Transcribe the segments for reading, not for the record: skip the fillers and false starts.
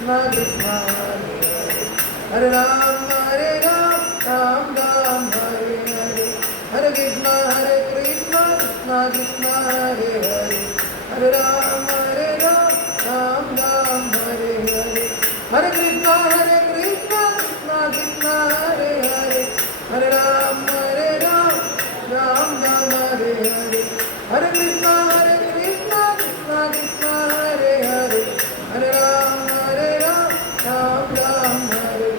Krishna Krishna Hare Hare Hare Ram Ram Ram Hare Hare Hare Krishna Krishna Krishna Hare Hare Hare Ram Ram Ram Hare Hare Hare Krishna Krishna Krishna Hare Hare Hare Ram Ram Ram Hare Hare Hare Krishna Krishna Krishna Hare Hare Hare Ram Ram Hare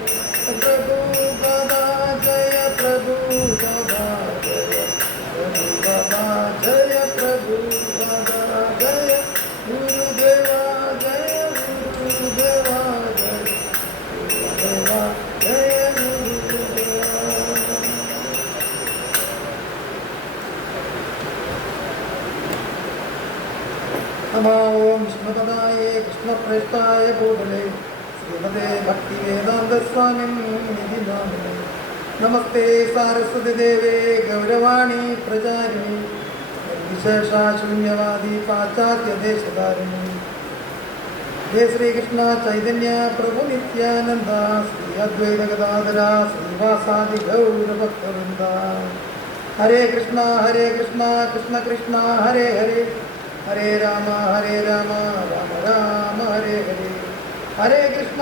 Prabhu Baba Jaya Prabhu Baba Jaya Prabhu Baba Jaya Prabhu Baba Jaya Guru Deva Jaya Guru Deva Jaya Guru Deva Jaya Guru Deva. नमो विष्णुपदाय कृष्णप्रेष्ठाय भूतले श्रीमते भक्तिवेदान्त स्वामिनिधि नामिने नमस्ते सारस्वती देवे गौरवाणी प्रचारिणी निर्विशेषा शून्यवादी पाश्चात्य देशधारिणी हे श्री कृष्ण चैतन्य प्रभु नित्यानंद श्री अद्वैत गदाधरा श्रीवासादि गौरभक्तवृंदा हरे कृष्ण कृष्ण कृष्ण हरे हरे हरे राम राम राम हरे हरे हरे कृष्ण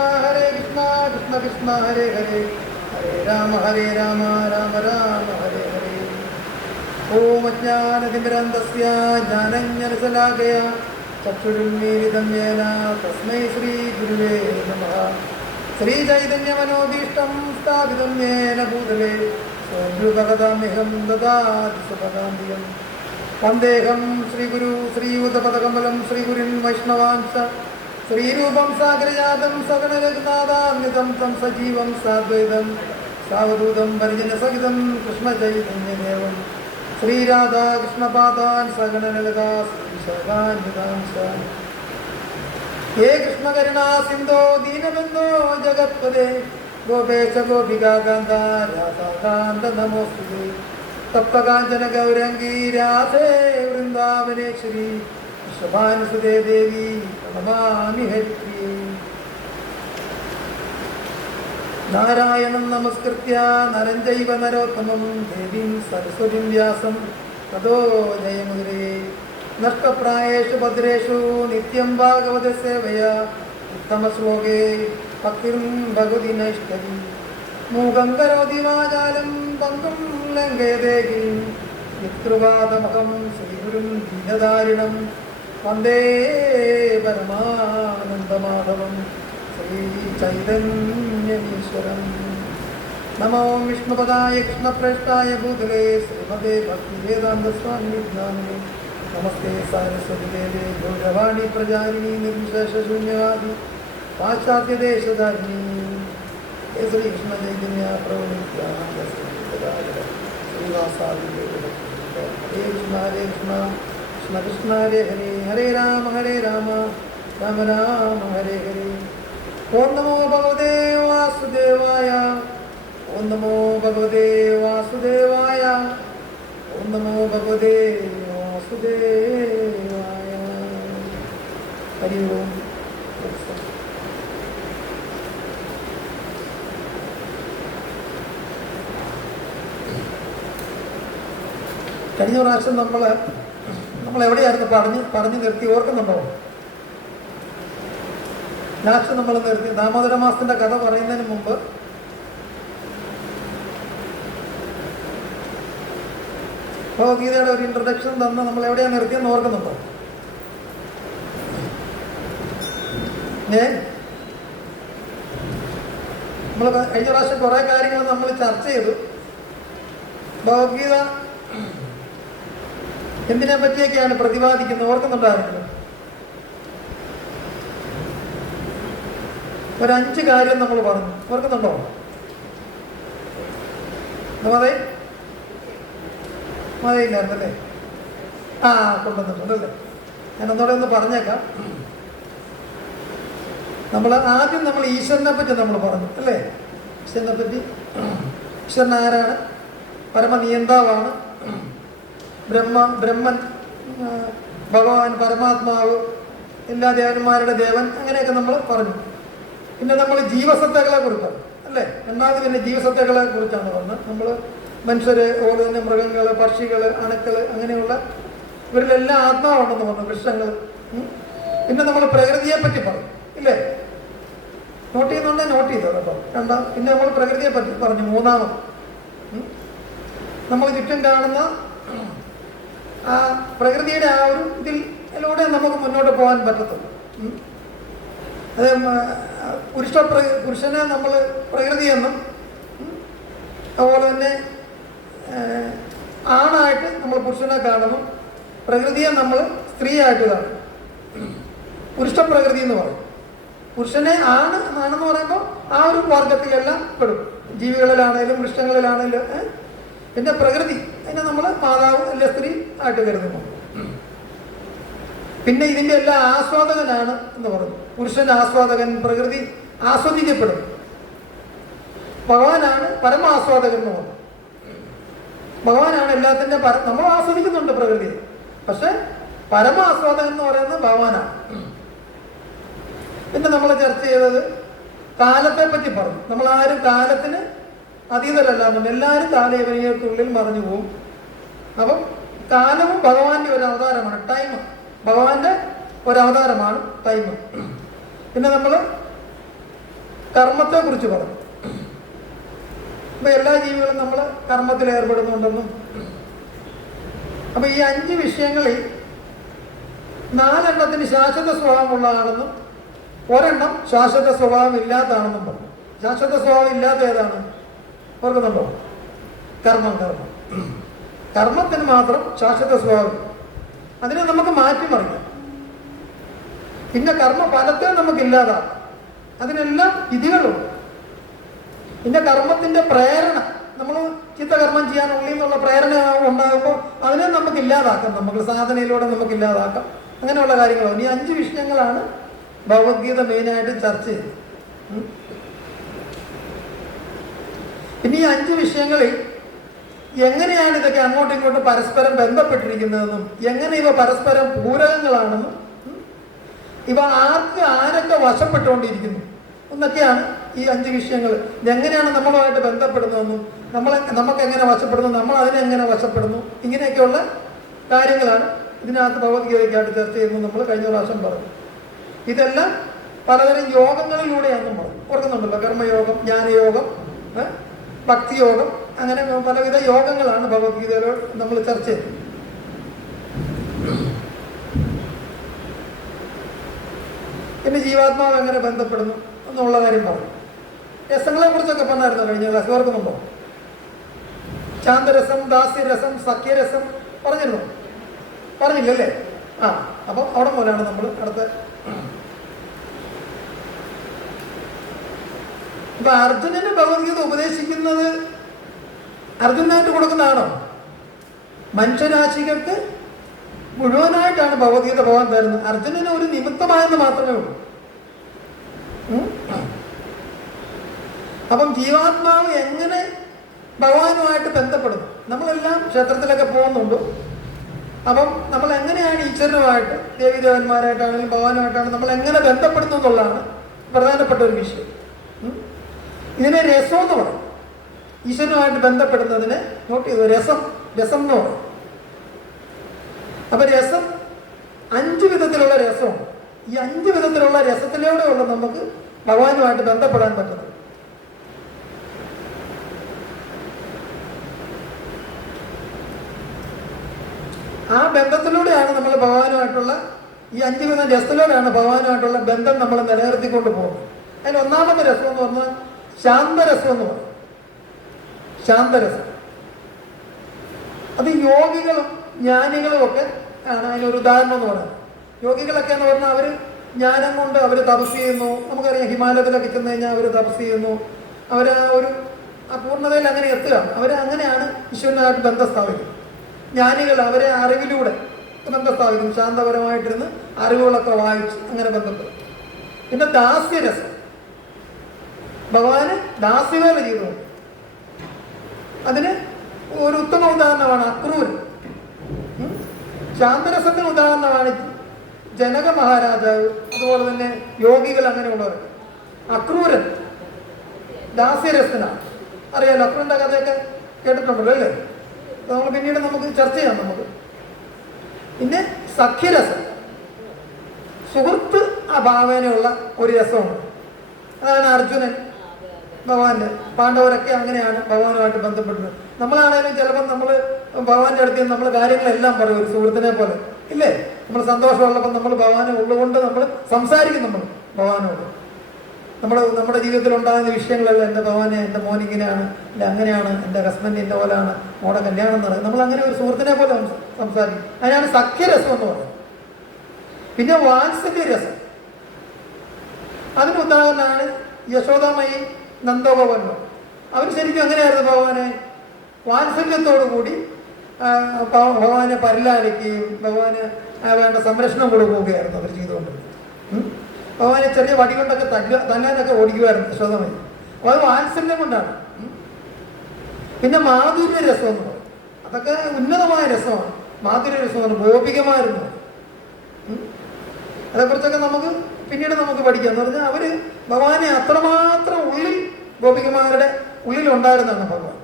कृष्ण कृष्ण हरे हरे हरे राम राम राम हरे हरे ओम अज्ञानतिमिरन्धस्य ज्ञानञ्जनशलाकया चक्षुरुन्मीलितं येन तस्मै श्रीगुरुवे नमः श्रीचैतन्यमनोभीष्टं स्थापितं येन भूतले स्वयं ददाति सुपदान्तिकम् वन्देहं श्रीगुरु श्रीयुतपदकमलं श्रीगुरुन् वैष्णवांश श्रीरूपं सागरजातं सगणरघुनाथान्वितं तं सजीवं साद्वैतं सावधूतं परिजनसहितं कृष्णचैतन्यदेवं श्रीराधाकृष्णपादान् सगणललिता श्रीशैवान्वितांश हे कृष्णकरुणा सिन्धो दीनबन्धो जगत्पदे गोपेश गोपिकान्त राधाकान्त नमोऽस्तुते तप्तकाञ्चन गौरंगी राधे वृंदावनेश्वरी शोभानुसुते देवी प्रणमामि हरिप्रिये नारायणं नमस्कृत्य नरं चैव नरोत्तमं देवीं सरस्वतीं व्यासं ततो जयमुदीरये नष्टप्रायेषु भद्रेषु नित्यं भागवत सेवया उत्तमश्लोके भक्तिं भगवति नैष्ठवी मूकं करोति वाचालं पङ्गुं लङ्घयते गिरिं यत्कृपातमहं श्रीगुरुं दीनदारिणं वन्दे परमानन्दमाधवं श्रीचैतन्यमीश्वरम् नमो विष्णुपदाय कृष्णप्रेष्ठाय भूतले श्रीमते भक्तिवेदान्तस्वामिनिधि नामिने नमस्ते सारस्वती देवे गौरवाणी प्रचारिणी निर्विशेषशून्यवादी पाश्चात्यदेशधारिणी हे श्री कृष्ण चैतन्य प्रभु नित्यानंद श्रीवासादि हरे कृष्ण कृष्ण कृष्ण हरे हरे हरे राम राम राम हरे हरे ओम नमो भगवते वासुदेवाय ओम नमो भगवते वासुदेवाय ओम नमो भगवते वासुदेवाय हरि ओम. കഴിഞ്ഞ പ്രാവശ്യം നമ്മൾ എവിടെയായിരുന്നു പറഞ്ഞു നിർത്തി ഓർക്കുന്നുണ്ടോ? ലാസ്റ്റ് നമ്മൾ നിർത്തി ദാമോദര മാസത്തിന്റെ കഥ പറയുന്നതിന് മുമ്പ് ഭഗവത്ഗീതയുടെ ഒരു ഇൻട്രൊഡക്ഷൻ തന്ന് നമ്മൾ എവിടെയാണ് നിർത്തിയെന്ന് ഓർക്കുന്നുണ്ടോ? നമ്മൾ കഴിഞ്ഞ പ്രാവശ്യം കുറെ കാര്യങ്ങൾ നമ്മൾ ചർച്ച ചെയ്തു. ഭഗവത്ഗീത എന്തിനെ പറ്റിയൊക്കെയാണ് പ്രതിപാദിക്കുന്നത് ഓർക്കുന്നുണ്ടായിരുന്നു? ഒരു 5 കാര്യം നമ്മൾ പറഞ്ഞു, ഓർക്കുന്നുണ്ടോ? മതയില്ലായിരുന്നല്ലേ? കൊണ്ടുവന്നിട്ടുണ്ടല്ലേ? ഞാൻ ഒന്നുകൂടെ ഒന്ന് പറഞ്ഞേക്കാം. ആദ്യം നമ്മൾ ഈശ്വരനെ പറ്റി നമ്മൾ പറഞ്ഞു അല്ലേ? ഈശ്വരനെ പറ്റി, ഈശ്വരൻ ആരാണ്? പരമനിയന്താവാണ്, ബ്രഹ്മൻ, ഭഗവാൻ, പരമാത്മാവ്, എല്ലാ ദേവന്മാരുടെ ദേവൻ, അങ്ങനെയൊക്കെ നമ്മൾ പറഞ്ഞു. പിന്നെ നമ്മൾ ജീവസത്തകളെ കുറിച്ചാണ് അല്ലേ, രണ്ടാമത് പിന്നെ ജീവസത്തകളെ കുറിച്ചാണ് പറഞ്ഞത്. നമ്മൾ മനുഷ്യര്, അതുപോലെ തന്നെ മൃഗങ്ങൾ, പക്ഷികൾ, അണുക്കൾ, അങ്ങനെയുള്ള ഇവരിലെല്ലാം ആത്മാവുണ്ടെന്ന് പറഞ്ഞു, വൃക്ഷങ്ങൾ. പിന്നെ നമ്മൾ പ്രകൃതിയെ പറ്റി പറയും ഇല്ലേ, നോട്ട് ചെയ്യുന്നുണ്ടെങ്കിൽ നോട്ട് ചെയ്തോ കേട്ടോ. പിന്നെ നമ്മൾ പ്രകൃതിയെ പറ്റി പറഞ്ഞു. മൂന്നാമത് നമ്മൾ ചുറ്റും കാണുന്ന ആ പ്രകൃതിയുടെ ആ ഒരു ഇതിലൂടെ നമുക്ക് മുന്നോട്ട് പോകാൻ പറ്റത്തുള്ളൂ. അത് പുരുഷനെ നമ്മൾ പ്രകൃതിയെന്നും അതുപോലെ തന്നെ ആണായിട്ട് നമ്മൾ പുരുഷനെ കാണുന്നു, പ്രകൃതിയെ നമ്മൾ സ്ത്രീയായിട്ട് കാണും. പുരുഷപ്രകൃതി എന്ന് പറയും. പുരുഷനെ ആണെന്ന് പറയുമ്പോൾ ആ ഒരു വർഗത്തിലെല്ലാം പെടും, ജീവികളിലാണേലും വൃക്ഷങ്ങളിലാണേലും. പിന്നെ പ്രകൃതി അതിനെ നമ്മൾ മാതാവ് അല്ലെ സ്ത്രീ ആയിട്ട് കരുതുന്നു. പിന്നെ ഇതിൻ്റെ എല്ലാം ആസ്വാദകനാണ് എന്ന് പറഞ്ഞു. പുരുഷൻ ആസ്വാദകൻ, പ്രകൃതി ആസ്വദിക്കപ്പെടും. ഭഗവാനാണ് പരമാസ്വാദകൻ എന്ന് പറഞ്ഞു. ഭഗവാനാണ് എല്ലാത്തിൻ്റെ നമ്മൾ ആസ്വദിക്കുന്നുണ്ട് പ്രകൃതിയെ, പക്ഷെ പരമാസ്വാദകൻ എന്ന് പറയുന്നത് ഭഗവാനാണ്. പിന്നെ നമ്മൾ ചർച്ച ചെയ്തത് കാലത്തെ പറ്റി പറഞ്ഞു. നമ്മളാരും കാലത്തിന് അതീതരല്ലാന്നുണ്ട്, എല്ലാവരും കാലയവനീയത്തിനുള്ളിൽ മറിഞ്ഞു പോകും. അപ്പം കാലവും ഭഗവാന്റെ ഒരു അവതാരമാണ്, ടൈം ഭഗവാന്റെ ഒരവതാരമാണ് ടൈം. പിന്നെ നമ്മൾ കർമ്മത്തെ കുറിച്ച് പറഞ്ഞു. അപ്പൊ എല്ലാ ജീവികളും നമ്മൾ കർമ്മത്തിൽ ഏർപ്പെടുന്നുണ്ടെന്നും. അപ്പൊ ഈ 5 വിഷയങ്ങളിൽ 4 ശാശ്വത സ്വഭാവമുള്ളതാണെന്നും ഒരെണ്ണം ശാശ്വത സ്വഭാവം ഇല്ലാത്തതാണെന്നും പറഞ്ഞു. ശാശ്വത സ്വഭാവം ഇല്ലാത്ത ഏതാണ് ഓർക്കുന്നുണ്ടോ? കർമ്മം. കർമ്മത്തിന് മാത്രം ശാശ്വത സ്വഭാവം, അതിനെ നമുക്ക് മാറ്റിമറിക്കാം. പിന്നെ കർമ്മ ഫലത്തെ നമുക്ക് ഇല്ലാതാക്കാം, അതിനെല്ലാം വിധികളുണ്ട്. പിന്നെ കർമ്മത്തിന്റെ പ്രേരണ, നമ്മൾ ചിത്തകർമ്മം ചെയ്യാൻ ഉള്ളിൽ നിന്നുള്ള പ്രേരണ ഉണ്ടാകുമ്പോൾ അതിനെ നമുക്ക് ഇല്ലാതാക്കാം, നമുക്ക് സാധനയിലൂടെ നമുക്ക് ഇല്ലാതാക്കാം. അങ്ങനെയുള്ള കാര്യങ്ങളാണ്. ഈ 5 വിഷയങ്ങളാണ് ഭഗവത്ഗീത മെയിനായിട്ട് ചർച്ച ചെയ്തത്. പിന്നെ ഈ 5 വിഷയങ്ങളിൽ എങ്ങനെയാണ് ഇതൊക്കെ അങ്ങോട്ടും ഇങ്ങോട്ടും പരസ്പരം ബന്ധപ്പെട്ടിരിക്കുന്നതെന്നും എങ്ങനെ ഇവ പരസ്പരം പൂരകങ്ങളാണെന്നും ഇവ ആരൊക്കെ വശപ്പെട്ടുകൊണ്ടിരിക്കുന്നു എന്നൊക്കെയാണ് ഈ 5 വിഷയങ്ങൾ. എങ്ങനെയാണ് നമ്മളുമായിട്ട് ബന്ധപ്പെടുന്നതെന്നും നമുക്ക് എങ്ങനെ വശപ്പെടുന്നു, നമ്മൾ അതിനെങ്ങനെ വശപ്പെടുന്നു, ഇങ്ങനെയൊക്കെയുള്ള കാര്യങ്ങളാണ് ഇതിനകത്ത് ഭഗവത്ഗീതയ്ക്കായിട്ട് ചർച്ച ചെയ്യുന്നത്. നമ്മൾ കഴിഞ്ഞ പ്രാവശ്യം പറഞ്ഞു. ഇതെല്ലാം പലതരം യോഗങ്ങളിലൂടെയാണെന്നും പറഞ്ഞു. ഓർക്കുന്നുണ്ടല്ലോ, കർമ്മയോഗം, ജ്ഞാനയോഗം, ഭക്തിയോഗം, അങ്ങനെ പലവിധ യോഗങ്ങളാണ് ഭഗവത്ഗീതയിൽ നമ്മൾ ചർച്ച ചെയ്തത്. പിന്നെ ജീവാത്മാവ് എങ്ങനെ ബന്ധപ്പെടുന്നു എന്നുള്ള കാര്യം പറഞ്ഞു. രസങ്ങളെ കുറിച്ചൊക്കെ പറഞ്ഞായിരുന്നു കഴിഞ്ഞ ക്ലാസ്, ഓർക്കുന്നുണ്ടോ? ശാന്തരസം, ദാസ്യരസം, സഖ്യരസം പറഞ്ഞില്ലല്ലേ? അപ്പം അവിടെ മുതലാണ് നമ്മൾ അടുത്ത. ഇപ്പൊ അർജുനന് ഭഗവത്ഗീത ഉപദേശിക്കുന്നത് അർജുനായിട്ട് കൊടുക്കുന്നതാണോ? മനുഷ്യരാശികൾക്ക് മുഴുവനായിട്ടാണ് ഭഗവത്ഗീത ഭഗവാൻ തരുന്നത്. അർജുനന് ഒരു നിമിത്തമായെന്ന് മാത്രമേ ഉള്ളൂ. അപ്പം ജീവാത്മാവ് എങ്ങനെ ഭഗവാനുമായിട്ട് ബന്ധപ്പെടുന്നു? നമ്മളെല്ലാം ക്ഷേത്രത്തിലൊക്കെ പോകുന്നുണ്ട്. അപ്പം നമ്മൾ എങ്ങനെയാണ് ഈശ്വരനുമായിട്ട്, ദേവീദേവന്മാരായിട്ടാണെങ്കിലും ഭഗവാനുമായിട്ടാണെങ്കിലും നമ്മൾ എങ്ങനെ ബന്ധപ്പെടുന്നു എന്നുള്ളതാണ് പ്രധാനപ്പെട്ട ഒരു വിഷയം. ഇതിനെ രസം എന്ന് പറയും. ഈശ്വരനുമായിട്ട് ബന്ധപ്പെടുന്നതിന് നോട്ട് ചെയ്തു, രസം എന്ന് പറയും. അപ്പൊ രസം 5 വിധത്തിലുള്ള രസമുണ്ട്. ഈ 5 വിധത്തിലുള്ള രസത്തിലൂടെയുള്ള നമുക്ക് ഭഗവാനുമായിട്ട് ബന്ധപ്പെടാൻ പറ്റുന്നത്. ആ ബന്ധത്തിലൂടെയാണ് നമ്മൾ ഭഗവാനുമായിട്ടുള്ള ഈ 5 വിധം രസത്തിലൂടെയാണ് ഭഗവാനുമായിട്ടുള്ള ബന്ധം നമ്മൾ നിലനിർത്തിക്കൊണ്ട് പോകുന്നത്. അതിൽ ഒന്നാമത്തെ രസം എന്ന് പറഞ്ഞാൽ ശാന്തരസം എന്ന് പറയും. ശാന്തരസം അത് യോഗികളും ജ്ഞാനികളും ഒക്കെ ആണ് അതിനൊരു ഉദാഹരണം എന്ന് പറയുന്നത്. യോഗികളൊക്കെ എന്ന് പറഞ്ഞാൽ അവർ ജ്ഞാനം കൊണ്ട് അവർ തപസ് ചെയ്യുന്നു. നമുക്കറിയാം, ഹിമാലയത്തിലൊക്കെ ചെന്ന് കഴിഞ്ഞാൽ അവർ തപസ് ചെയ്യുന്നു. അവർ ആ പൂർണ്ണതയിൽ അങ്ങനെ എത്തുക. അങ്ങനെയാണ് ഈശ്വരനായിട്ട് ബന്ധം സ്ഥാപിക്കുന്നത്. ജ്ഞാനികൾ അവരെ അറിവിലൂടെ ബന്ധം സ്ഥാപിക്കും. ശാന്തപരമായിട്ടിരുന്ന് അറിവുകളൊക്കെ വായിച്ച് അങ്ങനെ ബന്ധപ്പെടും. പിന്നെ ദാസ്യരസം, ഭഗവാന് ദാസ്യവേല ചെയ്തു. അതിന് ഒരു ഉത്തമ ഉദാഹരണമാണ് അക്രൂരൻ. ശാന്തരസത്തിന് ഉദാഹരണമാണ് ജനക മഹാരാജാവ്, അതുപോലെ തന്നെ യോഗികൾ, അങ്ങനെയുള്ളവർ. അക്രൂരൻ ദാസ്യരസനാണ്. അറിയാലോ, അക്രൂരൻ്റെ കഥയൊക്കെ കേട്ടിട്ടുണ്ടല്ലോ അല്ലേ? നമ്മൾ പിന്നീട് നമുക്ക് ചർച്ച ചെയ്യാം. നമുക്ക് പിന്നെ സഖ്യരസം, സുഹൃത്ത് ഭാവേനയുള്ള ഒരു രസമുണ്ട്. അതാണ് അർജുനൻ ഭഗവാന്റെ, പാണ്ഡവരൊക്കെ അങ്ങനെയാണ് ഭഗവാനുമായിട്ട് ബന്ധപ്പെടുന്നത്. നമ്മളാണേലും ചിലപ്പം നമ്മൾ ഭഗവാന്റെ അടുത്ത് നമ്മൾ കാര്യങ്ങളെല്ലാം പറയും ഒരു സുഹൃത്തിനെ പോലെ, ഇല്ലേ? നമ്മൾ സന്തോഷമുള്ളപ്പം നമ്മൾ ഭഗവാനെ ഉള്ളുകൊണ്ട് നമ്മൾ സംസാരിക്കും. നമ്മൾ ഭഗവാനോട് നമ്മുടെ ജീവിതത്തിൽ ഉണ്ടാകുന്ന വിഷയങ്ങളെല്ലാം, എൻ്റെ ഭഗവാനെ, എൻ്റെ മോൻ ഇങ്ങനെയാണ്, എൻ്റെ അങ്ങനെയാണ്, എൻ്റെ ഹസ്ബൻഡ് ഇന്ന പോലെയാണ്, മോടെ കല്യാണം നടക്കും, നമ്മൾ അങ്ങനെ ഒരു സുഹൃത്തിനെ പോലെ സംസാരിക്കും. അതിനാണ് സഖ്യരസം എന്ന് പറയുന്നത്. പിന്നെ വാത്സല്യരസം, അതിന് ഉദാഹരണമാണ് യശോദാമയി നന്ദഗോപന്മാർ. അവർ ശരിക്കും അങ്ങനെയായിരുന്നു ഭഗവാനെ വാത്സല്യത്തോടു കൂടി ഭഗവാനെ പരിലാലിക്കുകയും ഭഗവാന് വേണ്ട സംരക്ഷണം കൊടുക്കുകയായിരുന്നു അവർ ചെയ്തുകൊണ്ടിരുന്നത്. ഭഗവാനെ ചെറിയ വടി കൊണ്ടൊക്കെ തല്ലാനൊക്കെ ഓടിക്കുമായിരുന്നു യശോദാമയി. അപ്പോൾ അത് വാത്സല്യം കൊണ്ടാണ്. പിന്നെ മാധുര്യ രസം എന്ന് പറയും. അതൊക്കെ ഉന്നതമായ രസമാണ്. മാധുര്യ രസമാണ്, ഗോപികമായിരുന്നു. അതേക്കുറിച്ചൊക്കെ നമുക്ക് പിന്നീട് നമുക്ക് പഠിക്കാം. എന്ന് പറഞ്ഞാൽ അവർ ഭഗവാനെ അത്രമാത്രം ഉള്ളിൽ, ഗോപികമാരുടെ ഉള്ളിലുണ്ടായിരുന്നാണ് ഭഗവാൻ.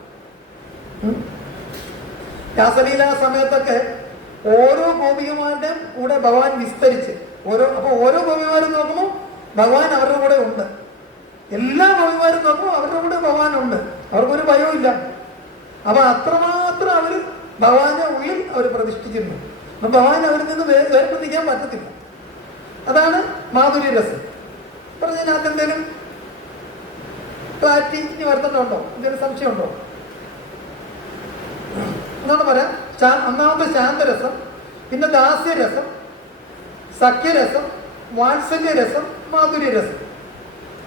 രാസലീല സമയത്തൊക്കെ ഓരോ ഗോപികമാരുടെയും കൂടെ ഭഗവാൻ വിസ്തരിച്ച് അപ്പോൾ ഓരോ ഗോപികമാരും നോക്കുമ്പോൾ ഭഗവാൻ അവരുടെ കൂടെ ഉണ്ട്. എല്ലാ ഗോപികമാരും നോക്കുമ്പോൾ അവരുടെ കൂടെ ഭഗവാൻ ഉണ്ട്. അവർക്കൊരു ഭയവുമില്ല. അപ്പൊ അത്രമാത്രം അവർ ഭഗവാന്റെ ഉള്ളിൽ അവർ പ്രതിഷ്ഠിച്ചിരുന്നു. അപ്പൊ ഭഗവാൻ അവരിൽ നിന്ന് വേർപെടുത്തിക്കാൻ പറ്റത്തില്ല. അതാണ് മാധുര്യ രസം. പറഞ്ഞതിനകത്ത് എന്തെങ്കിലും ക്ലാരിറ്റി ഇനി വരുത്തുന്നുണ്ടോ? എന്തെങ്കിലും സംശയമുണ്ടോ? എന്നാണ് പറയാം. ഒന്നാമത്തെ ശാന്തരസം, പിന്നെ ദാസ്യരസം, സഖ്യരസം, വാത്സല്യരസം, മാധുര്യരസം.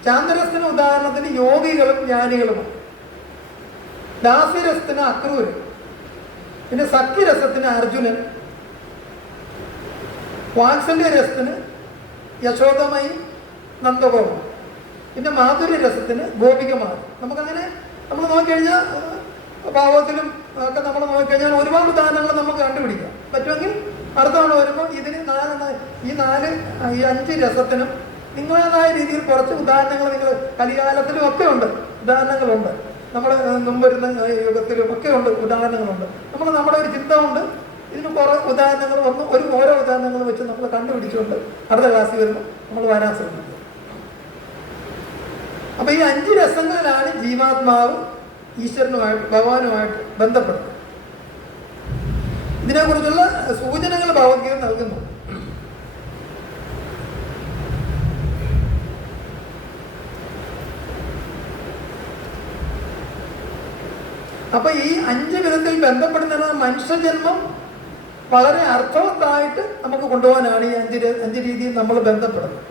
ശാന്തരസത്തിന് ഉദാഹരണത്തിന് യോഗികളും ജ്ഞാനികളുമാണ്. ദാസ്യരസത്തിന് അക്രൂരൻ, പിന്നെ സഖ്യരസത്തിന് അർജുനൻ, വാത്സല്യരസത്തിന് യശോദമയി നന്ദഗോപൻ, പിന്നെ മാധുര്യരസത്തിന് ഗോപികമാർ. നമുക്കങ്ങനെ നമ്മൾ നോക്കിക്കഴിഞ്ഞാൽ ഭാവത്തിലും ഒക്കെ നമ്മൾ നോക്കിക്കഴിഞ്ഞാൽ ഒരുപാട് ഉദാഹരണങ്ങൾ നമുക്ക് കണ്ടുപിടിക്കാം. പറ്റുമെങ്കിൽ അടുത്ത തവണ വരുമ്പോൾ ഇതിന് ഈ 5 രസത്തിനും നിങ്ങളേതായ രീതിയിൽ കുറച്ച് ഉദാഹരണങ്ങൾ നിങ്ങൾ കലികാലത്തിലും ഒക്കെ ഉണ്ട്, ഉദാഹരണങ്ങളുണ്ട്. നമ്മൾ മുമ്പ് യുഗത്തിലും ഒക്കെ ഉണ്ട്, ഉദാഹരണങ്ങളുണ്ട്. നമ്മുടെ ഒരു ചിന്ത കൊണ്ട് ഇതിന് കുറേ ഉദാഹരണങ്ങൾ ഓരോ ഉദാഹരണങ്ങൾ വെച്ച് നമ്മൾ കണ്ടുപിടിച്ചുകൊണ്ട് അടുത്ത ക്ലാസ്സിൽ വരുമ്പോൾ നമ്മൾ വരാൻ ശ്രമിക്കുന്നത്. അപ്പൊ ഈ 5 രസങ്ങളിലാണ് ജീവാത്മാവ് ഈശ്വരനുമായിട്ട്, ഭഗവാനുമായിട്ട് ബന്ധപ്പെടുന്നത്. ഇതിനെക്കുറിച്ചുള്ള സൂചനകൾ ഭഗവത്ഗീത നൽകുന്നു. അപ്പൊ ഈ 5 വിധത്തിൽ ബന്ധപ്പെടുന്ന മനുഷ്യജന്മം വളരെ അർത്ഥവത്തായിട്ട് നമുക്ക് കൊണ്ടുപോകാനാണ് ഈ 5 രീതിയിൽ നമ്മൾ ബന്ധപ്പെടുന്നത്.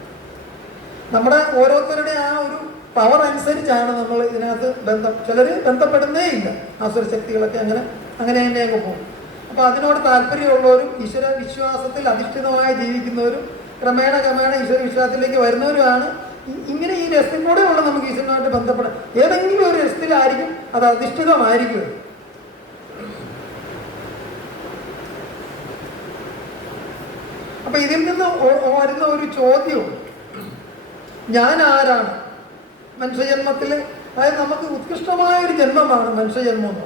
നമ്മുടെ ഓരോരുത്തരുടെ ആ ഒരു പവർ അനുസരിച്ചാണ് നമ്മൾ ഇതിനകത്ത് ചിലർ ബന്ധപ്പെടുന്നേ ഇല്ല. ആസുര ശക്തികളൊക്കെ അങ്ങനെ തന്നെ അങ്ങ് പോകും. അപ്പോൾ അതിനോട് താല്പര്യമുള്ളവരും ഈശ്വര വിശ്വാസത്തിൽ അധിഷ്ഠിതമായി ജീവിക്കുന്നവരും ക്രമേണ ഈശ്വര വിശ്വാസത്തിലേക്ക് വരുന്നവരുമാണ് ഇങ്ങനെ ഈ രസത്തിലൂടെയുള്ള നമുക്ക് ഈശ്വരനുമായിട്ട് ബന്ധപ്പെടാം. ഏതെങ്കിലും ഒരു രസത്തിലായിരിക്കും അത് അധിഷ്ഠിതമായിരിക്കും. അപ്പൊ ഇതിൽ നിന്ന് വരുന്ന ഒരു ചോദ്യവും, ഞാൻ ആരാണ്? മനുഷ്യജന്മത്തിൽ, അതായത് നമുക്ക് ഉത്കൃഷ്ടമായ ഒരു ജന്മമാണ് മനുഷ്യജന്മം എന്ന്.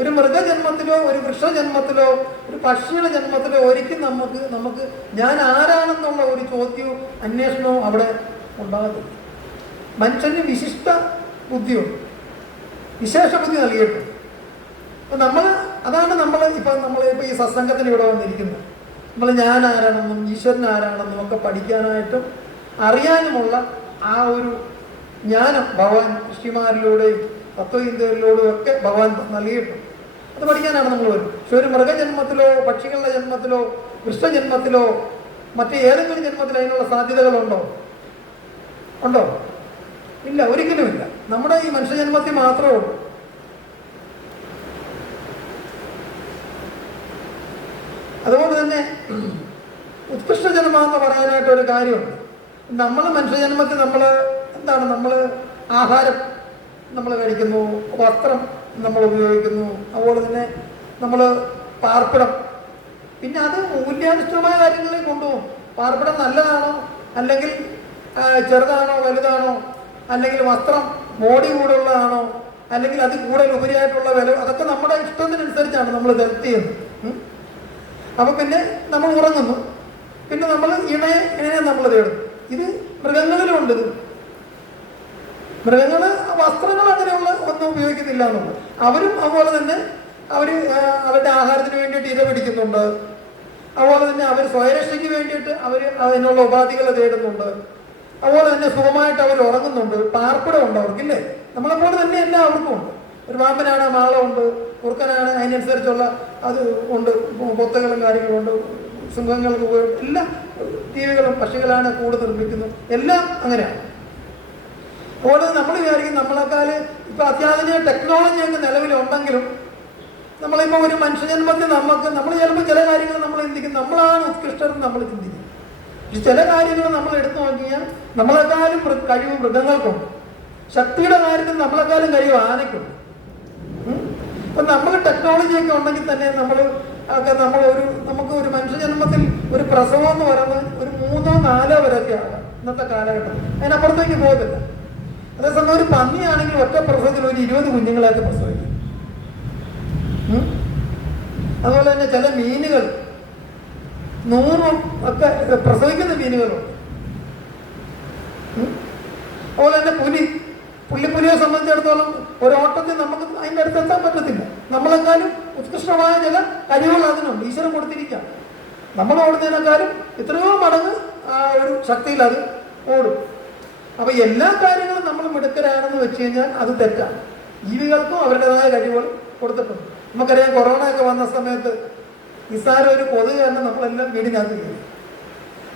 ഒരു മൃഗജന്മത്തിലോ ഒരു വൃക്ഷജന്മത്തിലോ ഒരു പക്ഷിയുടെ ജന്മത്തിലോ ഒരിക്കലും നമുക്ക് ഞാൻ ആരാണെന്നുള്ള ഒരു ചോദ്യവും അന്വേഷണവും അവിടെ ഉണ്ടാകത്തില്ല. മനുഷ്യന് വിശിഷ്ട ബുദ്ധിയുണ്ട്, വിശേഷ ബുദ്ധി നൽകിയിട്ടുണ്ട്. അപ്പം അതാണ് നമ്മളിപ്പോൾ ഈ സത്സംഗത്തിന് ഇവിടെ വന്നിരിക്കുന്നത്. നമ്മൾ ഞാൻ ആരാണെന്നും ഈശ്വരൻ ആരാണെന്നും ഒക്കെ പഠിക്കാനായിട്ടും അറിയാനുമുള്ള ആ ഒരു ജ്ഞാനം ഭഗവാൻ ഋഷിമാരിലൂടെയും തത്വചിന്തകളിലൂടെയും ഒക്കെ ഭഗവാൻ നൽകിയിട്ടുണ്ട്. അത് പഠിക്കാനാണ് നമ്മൾ വരുന്നത്. പക്ഷെ ഒരു മൃഗജന്മത്തിലോ പക്ഷികളുടെ ജന്മത്തിലോ വൃക്ഷജന്മത്തിലോ മറ്റേതെങ്കിലും ജന്മത്തിലോ അതിനുള്ള സാധ്യതകളുണ്ടോ? ഇല്ല, ഒരിക്കലുമില്ല. നമ്മുടെ ഈ മനുഷ്യജന്മത്തിൽ മാത്രമേ ഉള്ളൂ. അതുകൊണ്ട് തന്നെ ഉത്കൃഷ്ട ജന്മം എന്ന് പറയാനായിട്ടൊരു കാര്യമുണ്ട്. നമ്മൾ മനുഷ്യജന്മത്തിൽ നമ്മൾ ആഹാരം നമ്മൾ കഴിക്കുന്നു, വസ്ത്രം നമ്മൾ ഉപയോഗിക്കുന്നു, അതുപോലെ തന്നെ നമ്മൾ പാർപ്പിടം, പിന്നെ അത് മൂല്യാധിഷ്ഠിതമായ കാര്യങ്ങളിൽ കൊണ്ടുപോകും. പാർപ്പിടം നല്ലതാണോ അല്ലെങ്കിൽ ചെറുതാണോ വലുതാണോ അല്ലെങ്കിൽ വസ്ത്രം ബോഡി കൂടുള്ളതാണോ, അല്ലെങ്കിൽ അത് കൂടുതൽ ഉപരിയായിട്ടുള്ള വില, അതൊക്കെ നമ്മുടെ ഇഷ്ടത്തിനനുസരിച്ചാണ് നമ്മൾ സെലക്ട് ചെയ്യുന്നത്. അപ്പൊ പിന്നെ നമ്മൾ ഉറങ്ങുന്നു, പിന്നെ നമ്മൾ ഇണയെ നമ്മൾ തേടുന്നു. ഇത് മൃഗങ്ങളിലുണ്ട്. ഇത് മൃഗങ്ങള് വസ്ത്രങ്ങൾ അങ്ങനെയുള്ള ഒന്നും ഉപയോഗിക്കുന്നില്ല എന്നുള്ളത്. അവരും അതുപോലെ തന്നെ അവരുടെ ആഹാരത്തിന് വേണ്ടിയിട്ട് ഇര പിടിക്കുന്നുണ്ട്. അതുപോലെ തന്നെ അവർ സ്വയരക്ഷയ്ക്ക് വേണ്ടിയിട്ട് അതിനുള്ള ഉപാധികൾ തേടുന്നുണ്ട്. അതുപോലെ തന്നെ സുഖമായിട്ട് അവർ ഉറങ്ങുന്നുണ്ട്. പാർപ്പിടം ഉണ്ട് അവർക്കില്ലേ? നമ്മളെപ്പോലെ തന്നെ എല്ലാം അവർക്കും ഉണ്ട്. ഒരു പാമ്പനാണ് മാളമുണ്ട്, കുറുക്കനാണ് അതിനനുസരിച്ചുള്ള അത് ഉണ്ട്, പൊത്തകളും കാര്യങ്ങളും ഉണ്ട്, സിംഹങ്ങൾക്ക് എല്ലാ ജീവികളും പക്ഷികളാണ് കൂട് നിർമ്മിക്കുന്നു, എല്ലാം അങ്ങനെയാണ്. അതുപോലെ നമ്മൾ വിചാരിക്കും നമ്മളെക്കാൾ ഇപ്പൊ അത്യാധുനിക ടെക്നോളജിയൊക്കെ നിലവിലുണ്ടെങ്കിലും നമ്മളിപ്പോൾ ഒരു മനുഷ്യജന്മത്തിൽ നമ്മൾ ചിലപ്പോൾ ചില കാര്യങ്ങൾ നമ്മൾ ചിന്തിക്കും നമ്മളാണ് ഉത്കൃഷ്ടരെന്ന് നമ്മൾ ചിന്തിക്കും. പക്ഷെ ചില കാര്യങ്ങൾ നമ്മൾ എടുത്തു നോക്കിയാൽ നമ്മളെക്കാളും കഴിവ് മൃഗങ്ങൾക്കുണ്ട്. ശക്തിയുടെ കാര്യത്തിൽ നമ്മളെക്കാളും കഴിവ് ആനയ്ക്കുണ്ട്. അപ്പൊ നമ്മൾ ടെക്നോളജിയൊക്കെ ഉണ്ടെങ്കിൽ തന്നെ നമുക്ക് ഒരു മനുഷ്യജന്മത്തിൽ ഒരു പ്രസവം എന്ന് പറയുന്നത് ഒരു 3 or 4 വരെയൊക്കെ ആകാം ഇന്നത്തെ കാലഘട്ടം. അതിനപ്പുറത്തേക്ക് പോകത്തില്ല. അതേസമയം ഒരു പന്നിയാണെങ്കിൽ ഒറ്റ പ്രസവത്തിൽ ഒരു 20 കുഞ്ഞുങ്ങളെയൊക്കെ പ്രസവിക്കും. അതുപോലെ തന്നെ ചില മീനുകൾ 100 ഒക്കെ പ്രസവിക്കുന്ന മീനുകളുണ്ട്. അതുപോലെ തന്നെ പുള്ളിപ്പുലിയെ സംബന്ധിച്ചിടത്തോളം ഒരോട്ടത്തിൽ നമുക്ക് അതിൻ്റെ അടുത്ത് എത്താൻ പറ്റത്തില്ല. നമ്മളെക്കാളും ഉത്കൃഷ്ടമായ ചില കഴിവുകൾ അതിനുണ്ട്, ഈശ്വരൻ കൊടുത്തിരിക്കാം. നമ്മൾ ഓടുന്നതിനേക്കാളും എത്രയോ മടങ്ങ് ആ ഒരു ശക്തിയിൽ അത് ഓടും. അപ്പൊ എല്ലാ കാര്യങ്ങളും നമ്മൾ മിടുക്കരാണെന്ന് വെച്ച് കഴിഞ്ഞാൽ അത് തെറ്റാണ്. ജീവികൾക്കും അവരുടേതായ കഴിവുകൾ കൊടുത്തിട്ടുണ്ട്. നമുക്കറിയാം, കൊറോണ ഒക്കെ വന്ന സമയത്ത് നിസ്സാരം ഒരു കൊതുക് കാരണം നമ്മളെല്ലാം വീടിനകത്ത് കയറി.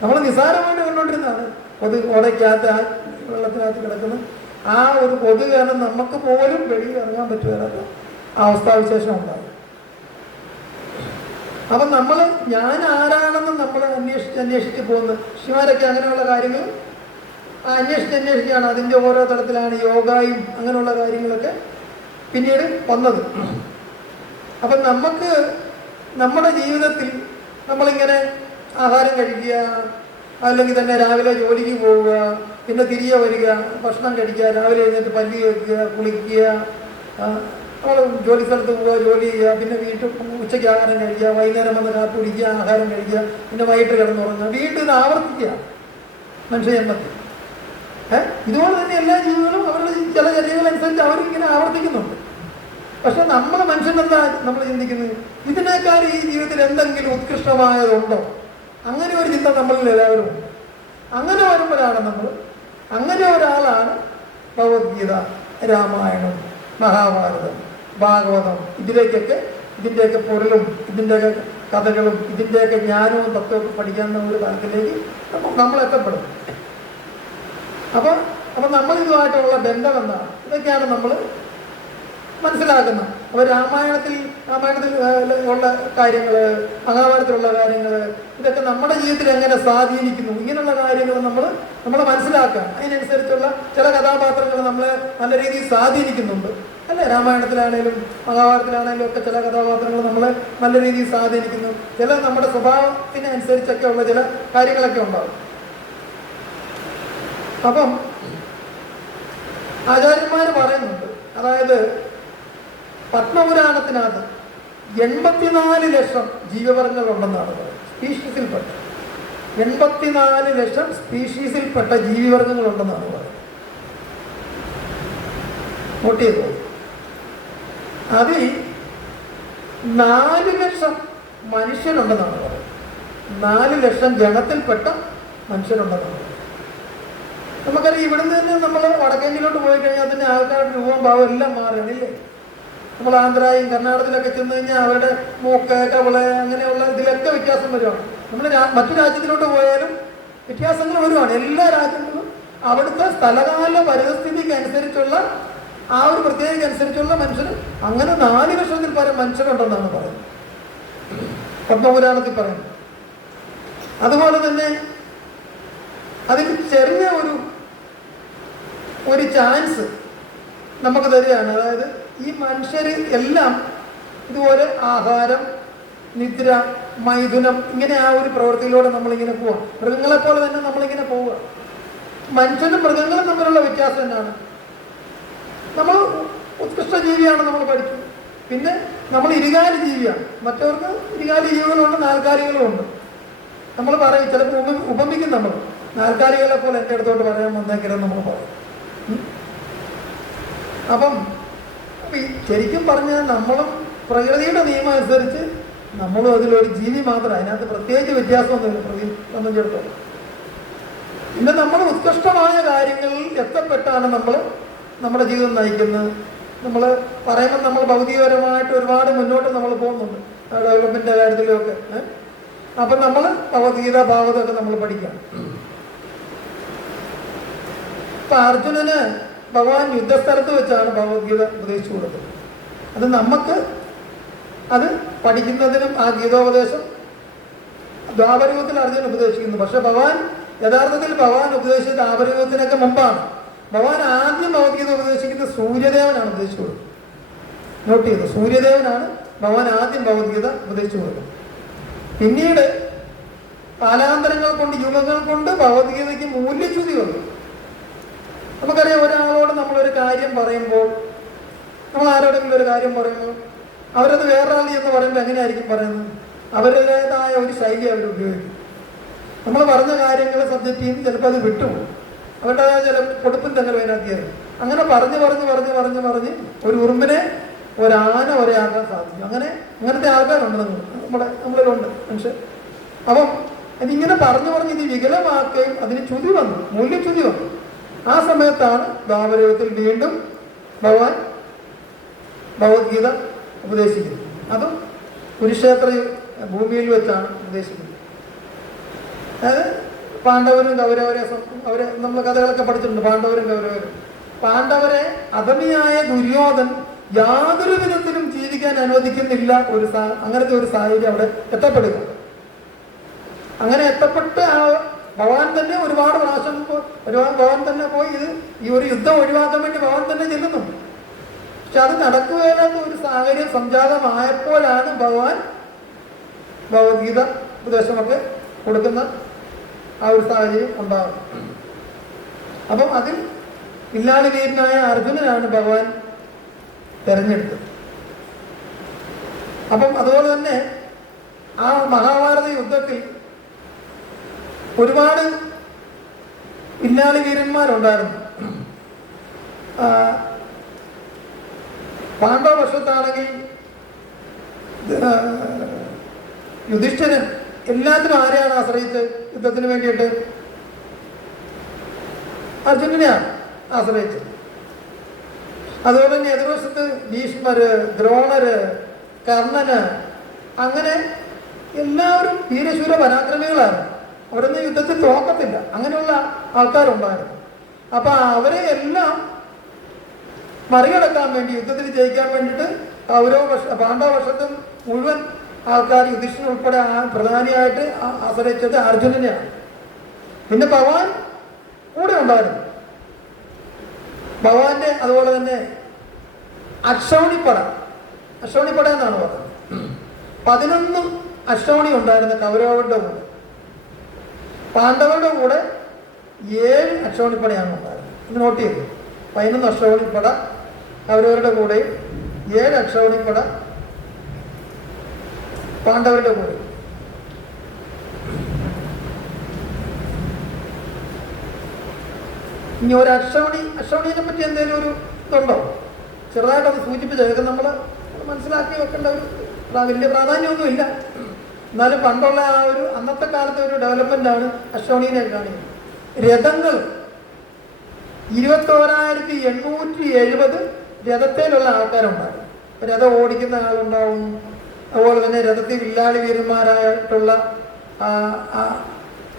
നമ്മൾ നിസ്സാരമായിട്ട് കണ്ടുകൊണ്ടിരുന്നതാണ് കൊതുക് ഓടയ്ക്കകത്ത് വെള്ളത്തിനകത്ത് കിടക്കുന്ന ആ ഒരു കൊതുക് കാരണം നമുക്ക് പോലും വെളിയിൽ ഇറങ്ങാൻ പറ്റുകയില്ലാത്ത ആ അവസ്ഥാവിശേഷം ഉണ്ടാകും. അപ്പം ഞാൻ ആരാണെന്ന് നമ്മൾ അന്വേഷിച്ച് പോകുന്നത്. ഋഷിമാരൊക്കെ അങ്ങനെയുള്ള കാര്യങ്ങൾ അന്വേഷിച്ചാണ് അതിൻ്റെ ഓരോ തലത്തിലാണ് യോഗയും അങ്ങനെയുള്ള കാര്യങ്ങളൊക്കെ പിന്നീട് വന്നത്. അപ്പം നമുക്ക് നമ്മുടെ ജീവിതത്തിൽ നമ്മളിങ്ങനെ ആഹാരം കഴിക്കുക, അല്ലെങ്കിൽ തന്നെ രാവിലെ ജോലിക്ക് പോവുക, പിന്നെ തിരികെ വരിക, ഭക്ഷണം കഴിക്കുക, രാവിലെ എഴുന്നേറ്റ് പല്ല് വയ്ക്കുക, കുളിക്കുക, നമ്മൾ ജോലി സ്ഥലത്ത് പോവുക, ജോലി ചെയ്യുക, പിന്നെ ഉച്ചയ്ക്ക് ആഹാരം കഴിക്കുക, വൈകുന്നേരം വന്ന് കാപ്പി കുടിക്കുക, ആഹാരം കഴിക്കുക, പിന്നെ വൈകിട്ട് കിടന്നുറങ്ങുക, വീണ്ടും ഇത് ആവർത്തിക്കുക മനുഷ്യജന്മത്തിൽ. ഇതുപോലെ തന്നെ എല്ലാ ജീവികളും അവരുടെ ചില ചര്യകളനുസരിച്ച് അവരിങ്ങനെ ആവർത്തിക്കുന്നുണ്ട്. പക്ഷെ നമ്മൾ മനുഷ്യനെന്താ നമ്മൾ ചിന്തിക്കുന്നത്? ഇതിനേക്കാൾ ഈ ജീവിതത്തിൽ എന്തെങ്കിലും ഉത്കൃഷ്ടമായതുണ്ടോ? അങ്ങനെ ഒരു ചിന്ത നമ്മളിൽ എല്ലാവരും ഉണ്ട്. അങ്ങനെ വരുമ്പോഴാണ് അങ്ങനെ ഒരാളാണ് ഭഗവത്ഗീത, രാമായണം, മഹാഭാരതം, ഭാഗവതം. ഇതിൻ്റെയൊക്കെ പൊരുളും ഇതിൻ്റെയൊക്കെ കഥകളും ഇതിൻ്റെയൊക്കെ ജ്ഞാനവും തത്വമൊക്കെ പഠിക്കാവുന്ന ഒരു തലത്തിലേക്ക് നമ്മൾ എത്തപ്പെടും. അപ്പം നമ്മളിതുമായിട്ടുള്ള ബന്ധം എന്താണ്? ഇതൊക്കെയാണ് നമ്മൾ മനസ്സിലാക്കുന്നത്. അപ്പോൾ രാമായണത്തിൽ ഉള്ള കാര്യങ്ങൾ, മഹാഭാരതത്തിലുള്ള കാര്യങ്ങൾ, ഇതൊക്കെ നമ്മുടെ ജീവിതത്തിൽ എങ്ങനെ സ്വാധീനിക്കുന്നു, ഇങ്ങനെയുള്ള കാര്യങ്ങൾ നമ്മൾ മനസ്സിലാക്കുക. അതിനനുസരിച്ചുള്ള ചില കഥാപാത്രങ്ങൾ നമ്മളെ നല്ല രീതിയിൽ സ്വാധീനിക്കുന്നുണ്ട്, അല്ലേ? രാമായണത്തിലാണേലും മഹാഭാരതത്തിലാണേലും ഒക്കെ ചില കഥാപാത്രങ്ങൾ നമ്മളെ നല്ല രീതിയിൽ സ്വാധീനിക്കുന്നു. ചില നമ്മുടെ സ്വഭാവത്തിനനുസരിച്ചൊക്കെ ഉള്ള ചില കാര്യങ്ങളൊക്കെ ഉണ്ടാവും. അപ്പം ആചാര്യന്മാർ പറയുന്നുണ്ട്, അതായത് പത്മപുരാണത്തിനകത്ത് 84 ലക്ഷം ജീവവർഗങ്ങളുണ്ടെന്നാണ് പറയുന്നത്. സ്പീഷീസിൽപ്പെട്ട 84 ലക്ഷം സ്പീഷീസിൽപ്പെട്ട ജീവിവർഗങ്ങളുണ്ടെന്നാണ് പറയുന്നത്. നോട്ട് ചെയ്തോ? അതിൽ 4 ലക്ഷം മനുഷ്യരുണ്ടെന്നാണ് പറയുന്നത്. 4 ലക്ഷം ജനത്തിൽപ്പെട്ട മനുഷ്യരുണ്ടെന്നാണ് പറയുന്നത്. നമുക്കറിയാം, ഇവിടുന്ന് തന്നെ നമ്മൾ വടക്കേന്ത്യയിലോട്ട് പോയി കഴിഞ്ഞാൽ തന്നെ ആൾക്കാരുടെ രൂപം ഭാവം എല്ലാം മാറുകയാണില്ലേ? നമ്മൾ ആന്ധ്രയും കർണാടകത്തിലൊക്കെ ചെന്ന് കഴിഞ്ഞാൽ അവരുടെ മൂക്ക്, കവള്, അങ്ങനെയുള്ള ഇതിലൊക്കെ വ്യത്യാസം വരുവാണ്. നമ്മൾ മറ്റു രാജ്യത്തിലോട്ട് പോയാലും വ്യത്യാസങ്ങൾ വരുവാണ്. എല്ലാ രാജ്യങ്ങളും അവിടുത്തെ സ്ഥലകാല പരിസ്ഥിതിക്ക് അനുസരിച്ചുള്ള ആ ഒരു പ്രത്യേകത അനുസരിച്ചുള്ള മനുഷ്യർ, അങ്ങനെ 4 ലക്ഷത്തിൽ പരം മനുഷ്യരുണ്ടെന്നാണ് പറയുന്നത്, പത്മപുരാണത്തിൽ പറയുന്നത്. അതുപോലെ തന്നെ അതിൽ ചെറിയ ഒരു ചാൻസ് നമുക്ക് തരികയാണ്. അതായത് ഈ മനുഷ്യർ എല്ലാം ഇതുപോലെ ആഹാരം, നിദ്ര, മൈഥുനം, ഇങ്ങനെ ആ ഒരു പ്രവൃത്തിയിലൂടെ നമ്മളിങ്ങനെ പോവാം. മൃഗങ്ങളെപ്പോലെ തന്നെ നമ്മളിങ്ങനെ പോവുക. മനുഷ്യനും മൃഗങ്ങളും തമ്മിലുള്ള വ്യത്യാസം എന്താണ്? നമ്മൾ ഉത്കൃഷ്ട ജീവിയാണ് നമ്മൾ പഠിക്കും. പിന്നെ നമ്മൾ ഇരുകാലി ജീവിയാണ്. മറ്റവർക്ക് ഇരുകാലി ജീവികളുണ്ട്, നാൽക്കാലികളുമുണ്ട്. നമ്മൾ പറയും, ചിലപ്പോൾ ഉപമിക്കും, നമ്മൾ നാൽക്കാലികളെ പോലെ എൻ്റെ അടുത്തോട്ട് പറയാൻ വന്നേക്കരുതെന്ന് നമ്മൾ പറയും. അപ്പം ഈ ശരിക്കും പറഞ്ഞാൽ നമ്മളും പ്രകൃതിയുടെ നിയമം അനുസരിച്ച് നമ്മളും അതിലൊരു ജീവി മാത്രം. അതിനകത്ത് പ്രത്യേകിച്ച് വ്യത്യാസമൊന്നുമില്ല പ്രകൃതി സംബന്ധിച്ചിടത്തോളം. പിന്നെ നമ്മൾ ഉത്കൃഷ്ടമായ കാര്യങ്ങളിൽ എത്തപ്പെട്ടാണ് നമ്മൾ നമ്മുടെ ജീവിതം നയിക്കുന്നത്. നമ്മൾ പറയുമ്പോൾ നമ്മൾ ഭൗതികപരമായിട്ട് ഒരുപാട് മുന്നോട്ട് നമ്മൾ പോകുന്നുണ്ട് ഡെവലപ്മെൻറ്റിൻ്റെ കാര്യത്തിലുമൊക്കെ. അപ്പം നമ്മൾ ഭഗവത്ഗീത ഭാഗവതമൊക്കെ നമ്മൾ പഠിക്കാം. ഇപ്പം അർജുനന് ഭഗവാൻ യുദ്ധസ്ഥലത്ത് വെച്ചാണ് ഭഗവത്ഗീത ഉപദേശിച്ചു കൊടുത്തത്. അത് നമുക്ക് അത് പഠിക്കുന്നതിനും ആ ഗീതോപദേശം ദ്വാപരയുഗത്തിൽ അർജുനൻ ഉപദേശിക്കുന്നു. പക്ഷെ യഥാർത്ഥത്തിൽ ഭഗവാൻ ഉപദേശിച്ചത് ദ്വാപരയുഗത്തിനൊക്കെ മുമ്പാണ്. ഭഗവാൻ ആദ്യം ഭഗവത്ഗീത ഉപദേശിക്കുന്നത് സൂര്യദേവനാണ് ഉപദേശിച്ചു കൊടുത്തത്. നോട്ട് ചെയ്തു, സൂര്യദേവനാണ് ഭഗവാൻ ആദ്യം ഭഗവത്ഗീത ഉപദേശിച്ചു കൊടുത്തത്. പിന്നീട് കാലാന്തരങ്ങൾ കൊണ്ട്, യുഗങ്ങൾ കൊണ്ട് ഭഗവത്ഗീതയ്ക്ക് മൂല്യച്യുതി വന്നു. നമുക്കറിയാം, ഒരാളോട് നമ്മളൊരു കാര്യം പറയുമ്പോൾ, നമ്മൾ ആരോടെങ്കിലും ഒരു കാര്യം പറയുമ്പോൾ അവരത് വേറൊരാൾ എന്ന് പറയുമ്പോൾ എങ്ങനെയായിരിക്കും പറയുന്നത്? അവരുടേതായ ഒരു ശൈലി അവർ ഉപയോഗിക്കും. നമ്മൾ പറഞ്ഞ കാര്യങ്ങൾ സബ്ജക്റ്റ് ചെയ്ത് ചിലപ്പോൾ അത് വിട്ടുപോകും. അവരുടേതായ ചില കൊടുപ്പും തന്നെ അതിനകത്തിയായിരുന്നു. അങ്ങനെ പറഞ്ഞ് ഒരു ഉറുമ്പിനെ ഒരാന ഒരേയാക്കാൻ സാധിക്കും. അങ്ങനത്തെ ആൾക്കാരുണ്ട് നമ്മളിലുണ്ട് മനുഷ്യർ. അപ്പം ഇതിങ്ങനെ പറഞ്ഞ് ഇത് വികലമാക്കുകയും അതിന് ചുതി വന്നു, മൂല്യച്യുതി വന്നു. ആ സമയത്താണ് ദ്വാപരയുഗത്തിൽ വീണ്ടും ഭഗവാൻ ഭഗവത്ഗീത ഉപദേശിക്കുന്നത്. അതും കുരുക്ഷേത്ര ഭൂമിയിൽ വെച്ചാണ് ഉപദേശിക്കുന്നത്. അതായത് പാണ്ഡവരും അവരെ നമ്മൾ കഥകളൊക്കെ പഠിച്ചിട്ടുണ്ട്. പാണ്ഡവരെ അധമിയായ ദുര്യോധൻ യാതൊരു വിധത്തിലും ജീവിക്കാൻ അനുവദിക്കുന്നില്ല. അങ്ങനത്തെ ഒരു സാഹചര്യം അവിടെ എത്തപ്പെടുക. അങ്ങനെ എത്തപ്പെട്ട് ഭഗവാൻ തന്നെ ഒരുപാട് പ്രാവശ്യം ഭഗവാൻ തന്നെ പോയി ഈ ഒരു യുദ്ധം ഒഴിവാക്കാൻ വേണ്ടി ഭഗവാൻ തന്നെ ചെല്ലുന്നു. പക്ഷെ അത് നടക്കുകയില്ലാത്ത ഒരു സാഹചര്യം സംജാതമായപ്പോഴാണ് ഭഗവാൻ ഭഗവത്ഗീത ഉപദേശമൊക്കെ കൊടുക്കുന്ന ആ ഒരു സാഹചര്യം ഉണ്ടാകും. അപ്പം അതിൽ വില്ലാളി വീരനായ അർജുനനാണ് ഭഗവാൻ തെരഞ്ഞെടുത്തത്. അപ്പം അതുപോലെ തന്നെ ആ മഹാഭാരത യുദ്ധത്തിൽ ഒരുപാട് വില്ലാളി വീരന്മാരുണ്ടായിരുന്നു. പാണ്ഡവ പക്ഷത്താണെങ്കിൽ യുധിഷ്ഠിരൻ എല്ലാത്തിനും ആരെയാണ് ആശ്രയിച്ച് യുദ്ധത്തിന് വേണ്ടിയിട്ട്? അർജുനനെയാണ് ആശ്രയിച്ചത്. അതുപോലെ തന്നെ എതിർവശത്ത് ഭീഷ്മര്, ദ്രോണര്, കർണന്, അങ്ങനെ എല്ലാവരും വീരശൂര പരാക്രമികളാണ്. അവരൊന്നും യുദ്ധത്തിൽ തോക്കത്തില്ല. അങ്ങനെയുള്ള ആൾക്കാരുണ്ടായിരുന്നു. അപ്പം അവരെ എല്ലാം മറികടക്കാൻ വേണ്ടി, യുദ്ധത്തിൽ ജയിക്കാൻ വേണ്ടിയിട്ട് പാണ്ഡവ പക്ഷത്തും മുഴുവൻ ആൾക്കാർ യുധിഷ്ഠിരൻ ഉൾപ്പെടെ പ്രധാനിയായിട്ട് ആശ്രയിച്ചത് അർജുനനെയാണ്. പിന്നെ ഭഗവാൻ കൂടെ ഉണ്ടായിരുന്നു. ഭഗവാന്റെ അതുപോലെ തന്നെ അക്ഷൗണിപ്പട എന്നാണ് പറഞ്ഞത്. 11 അക്ഷൗണി ഉണ്ടായിരുന്ന കൗരവരുടെ കൂടെ. പാണ്ഡവരുടെ കൂടെ 7 അക്ഷൗണിപ്പടയാണ് ഉണ്ടായിരുന്നത്. ഇത് നോട്ട് ചെയ്തു. 11 അക്ഷൗണിപ്പട കൗരവരുടെ കൂടെയും 7 അക്ഷൗണിപ്പട പാണ്ഡവരുടെ കൂടെ. ഇനി ഒരു അക്ഷൗണിയെ പറ്റി എന്തെങ്കിലും ഒരു ഇതുണ്ടോ? ചെറുതായിട്ട് അത് സൂചിപ്പിച്ചതൊക്കെ നമ്മൾ മനസ്സിലാക്കി വെക്കേണ്ട ഒരു വലിയ പ്രാധാന്യമൊന്നുമില്ല. എന്നാലും പണ്ടുള്ള ആ ഒരു അന്നത്തെ കാലത്തെ ഒരു ഡെവലപ്മെൻ്റാണ് അക്ഷൗണീനെ കാണിക്കുന്നത്. രഥങ്ങൾ 21,870 രഥത്തിലുള്ള ആൾക്കാരുണ്ടാകും. രഥം ഓടിക്കുന്ന ആളുണ്ടാവും. അതുപോലെ തന്നെ രഥത്തിൽ വില്ലാളി വീരന്മാരായിട്ടുള്ള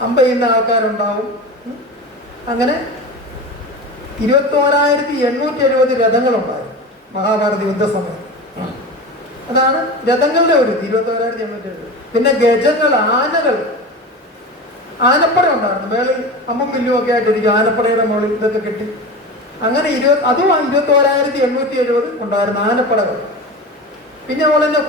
അമ്പ ചെയ്യുന്ന ആൾക്കാരുണ്ടാവും. അങ്ങനെ 21,870 രഥങ്ങളുണ്ടായിരുന്നു മഹാഭാരത യുദ്ധസമയം. അതാണ് രഥങ്ങളുടെ ഒരു 21,870. പിന്നെ ഗജങ്ങൾ, ആനപ്പട ഉണ്ടായിരുന്നു. മേളിൽ അമ്പും വില്ലും ഒക്കെ ആയിട്ടിരിക്കും. ആനപ്പടയുടെ മുകളിൽ ഇതൊക്കെ കെട്ടി. അങ്ങനെ അതും 21,870 ഉണ്ടായിരുന്നു ആനപ്പടകൾ. പിന്നെ അതുപോലെ തന്നെ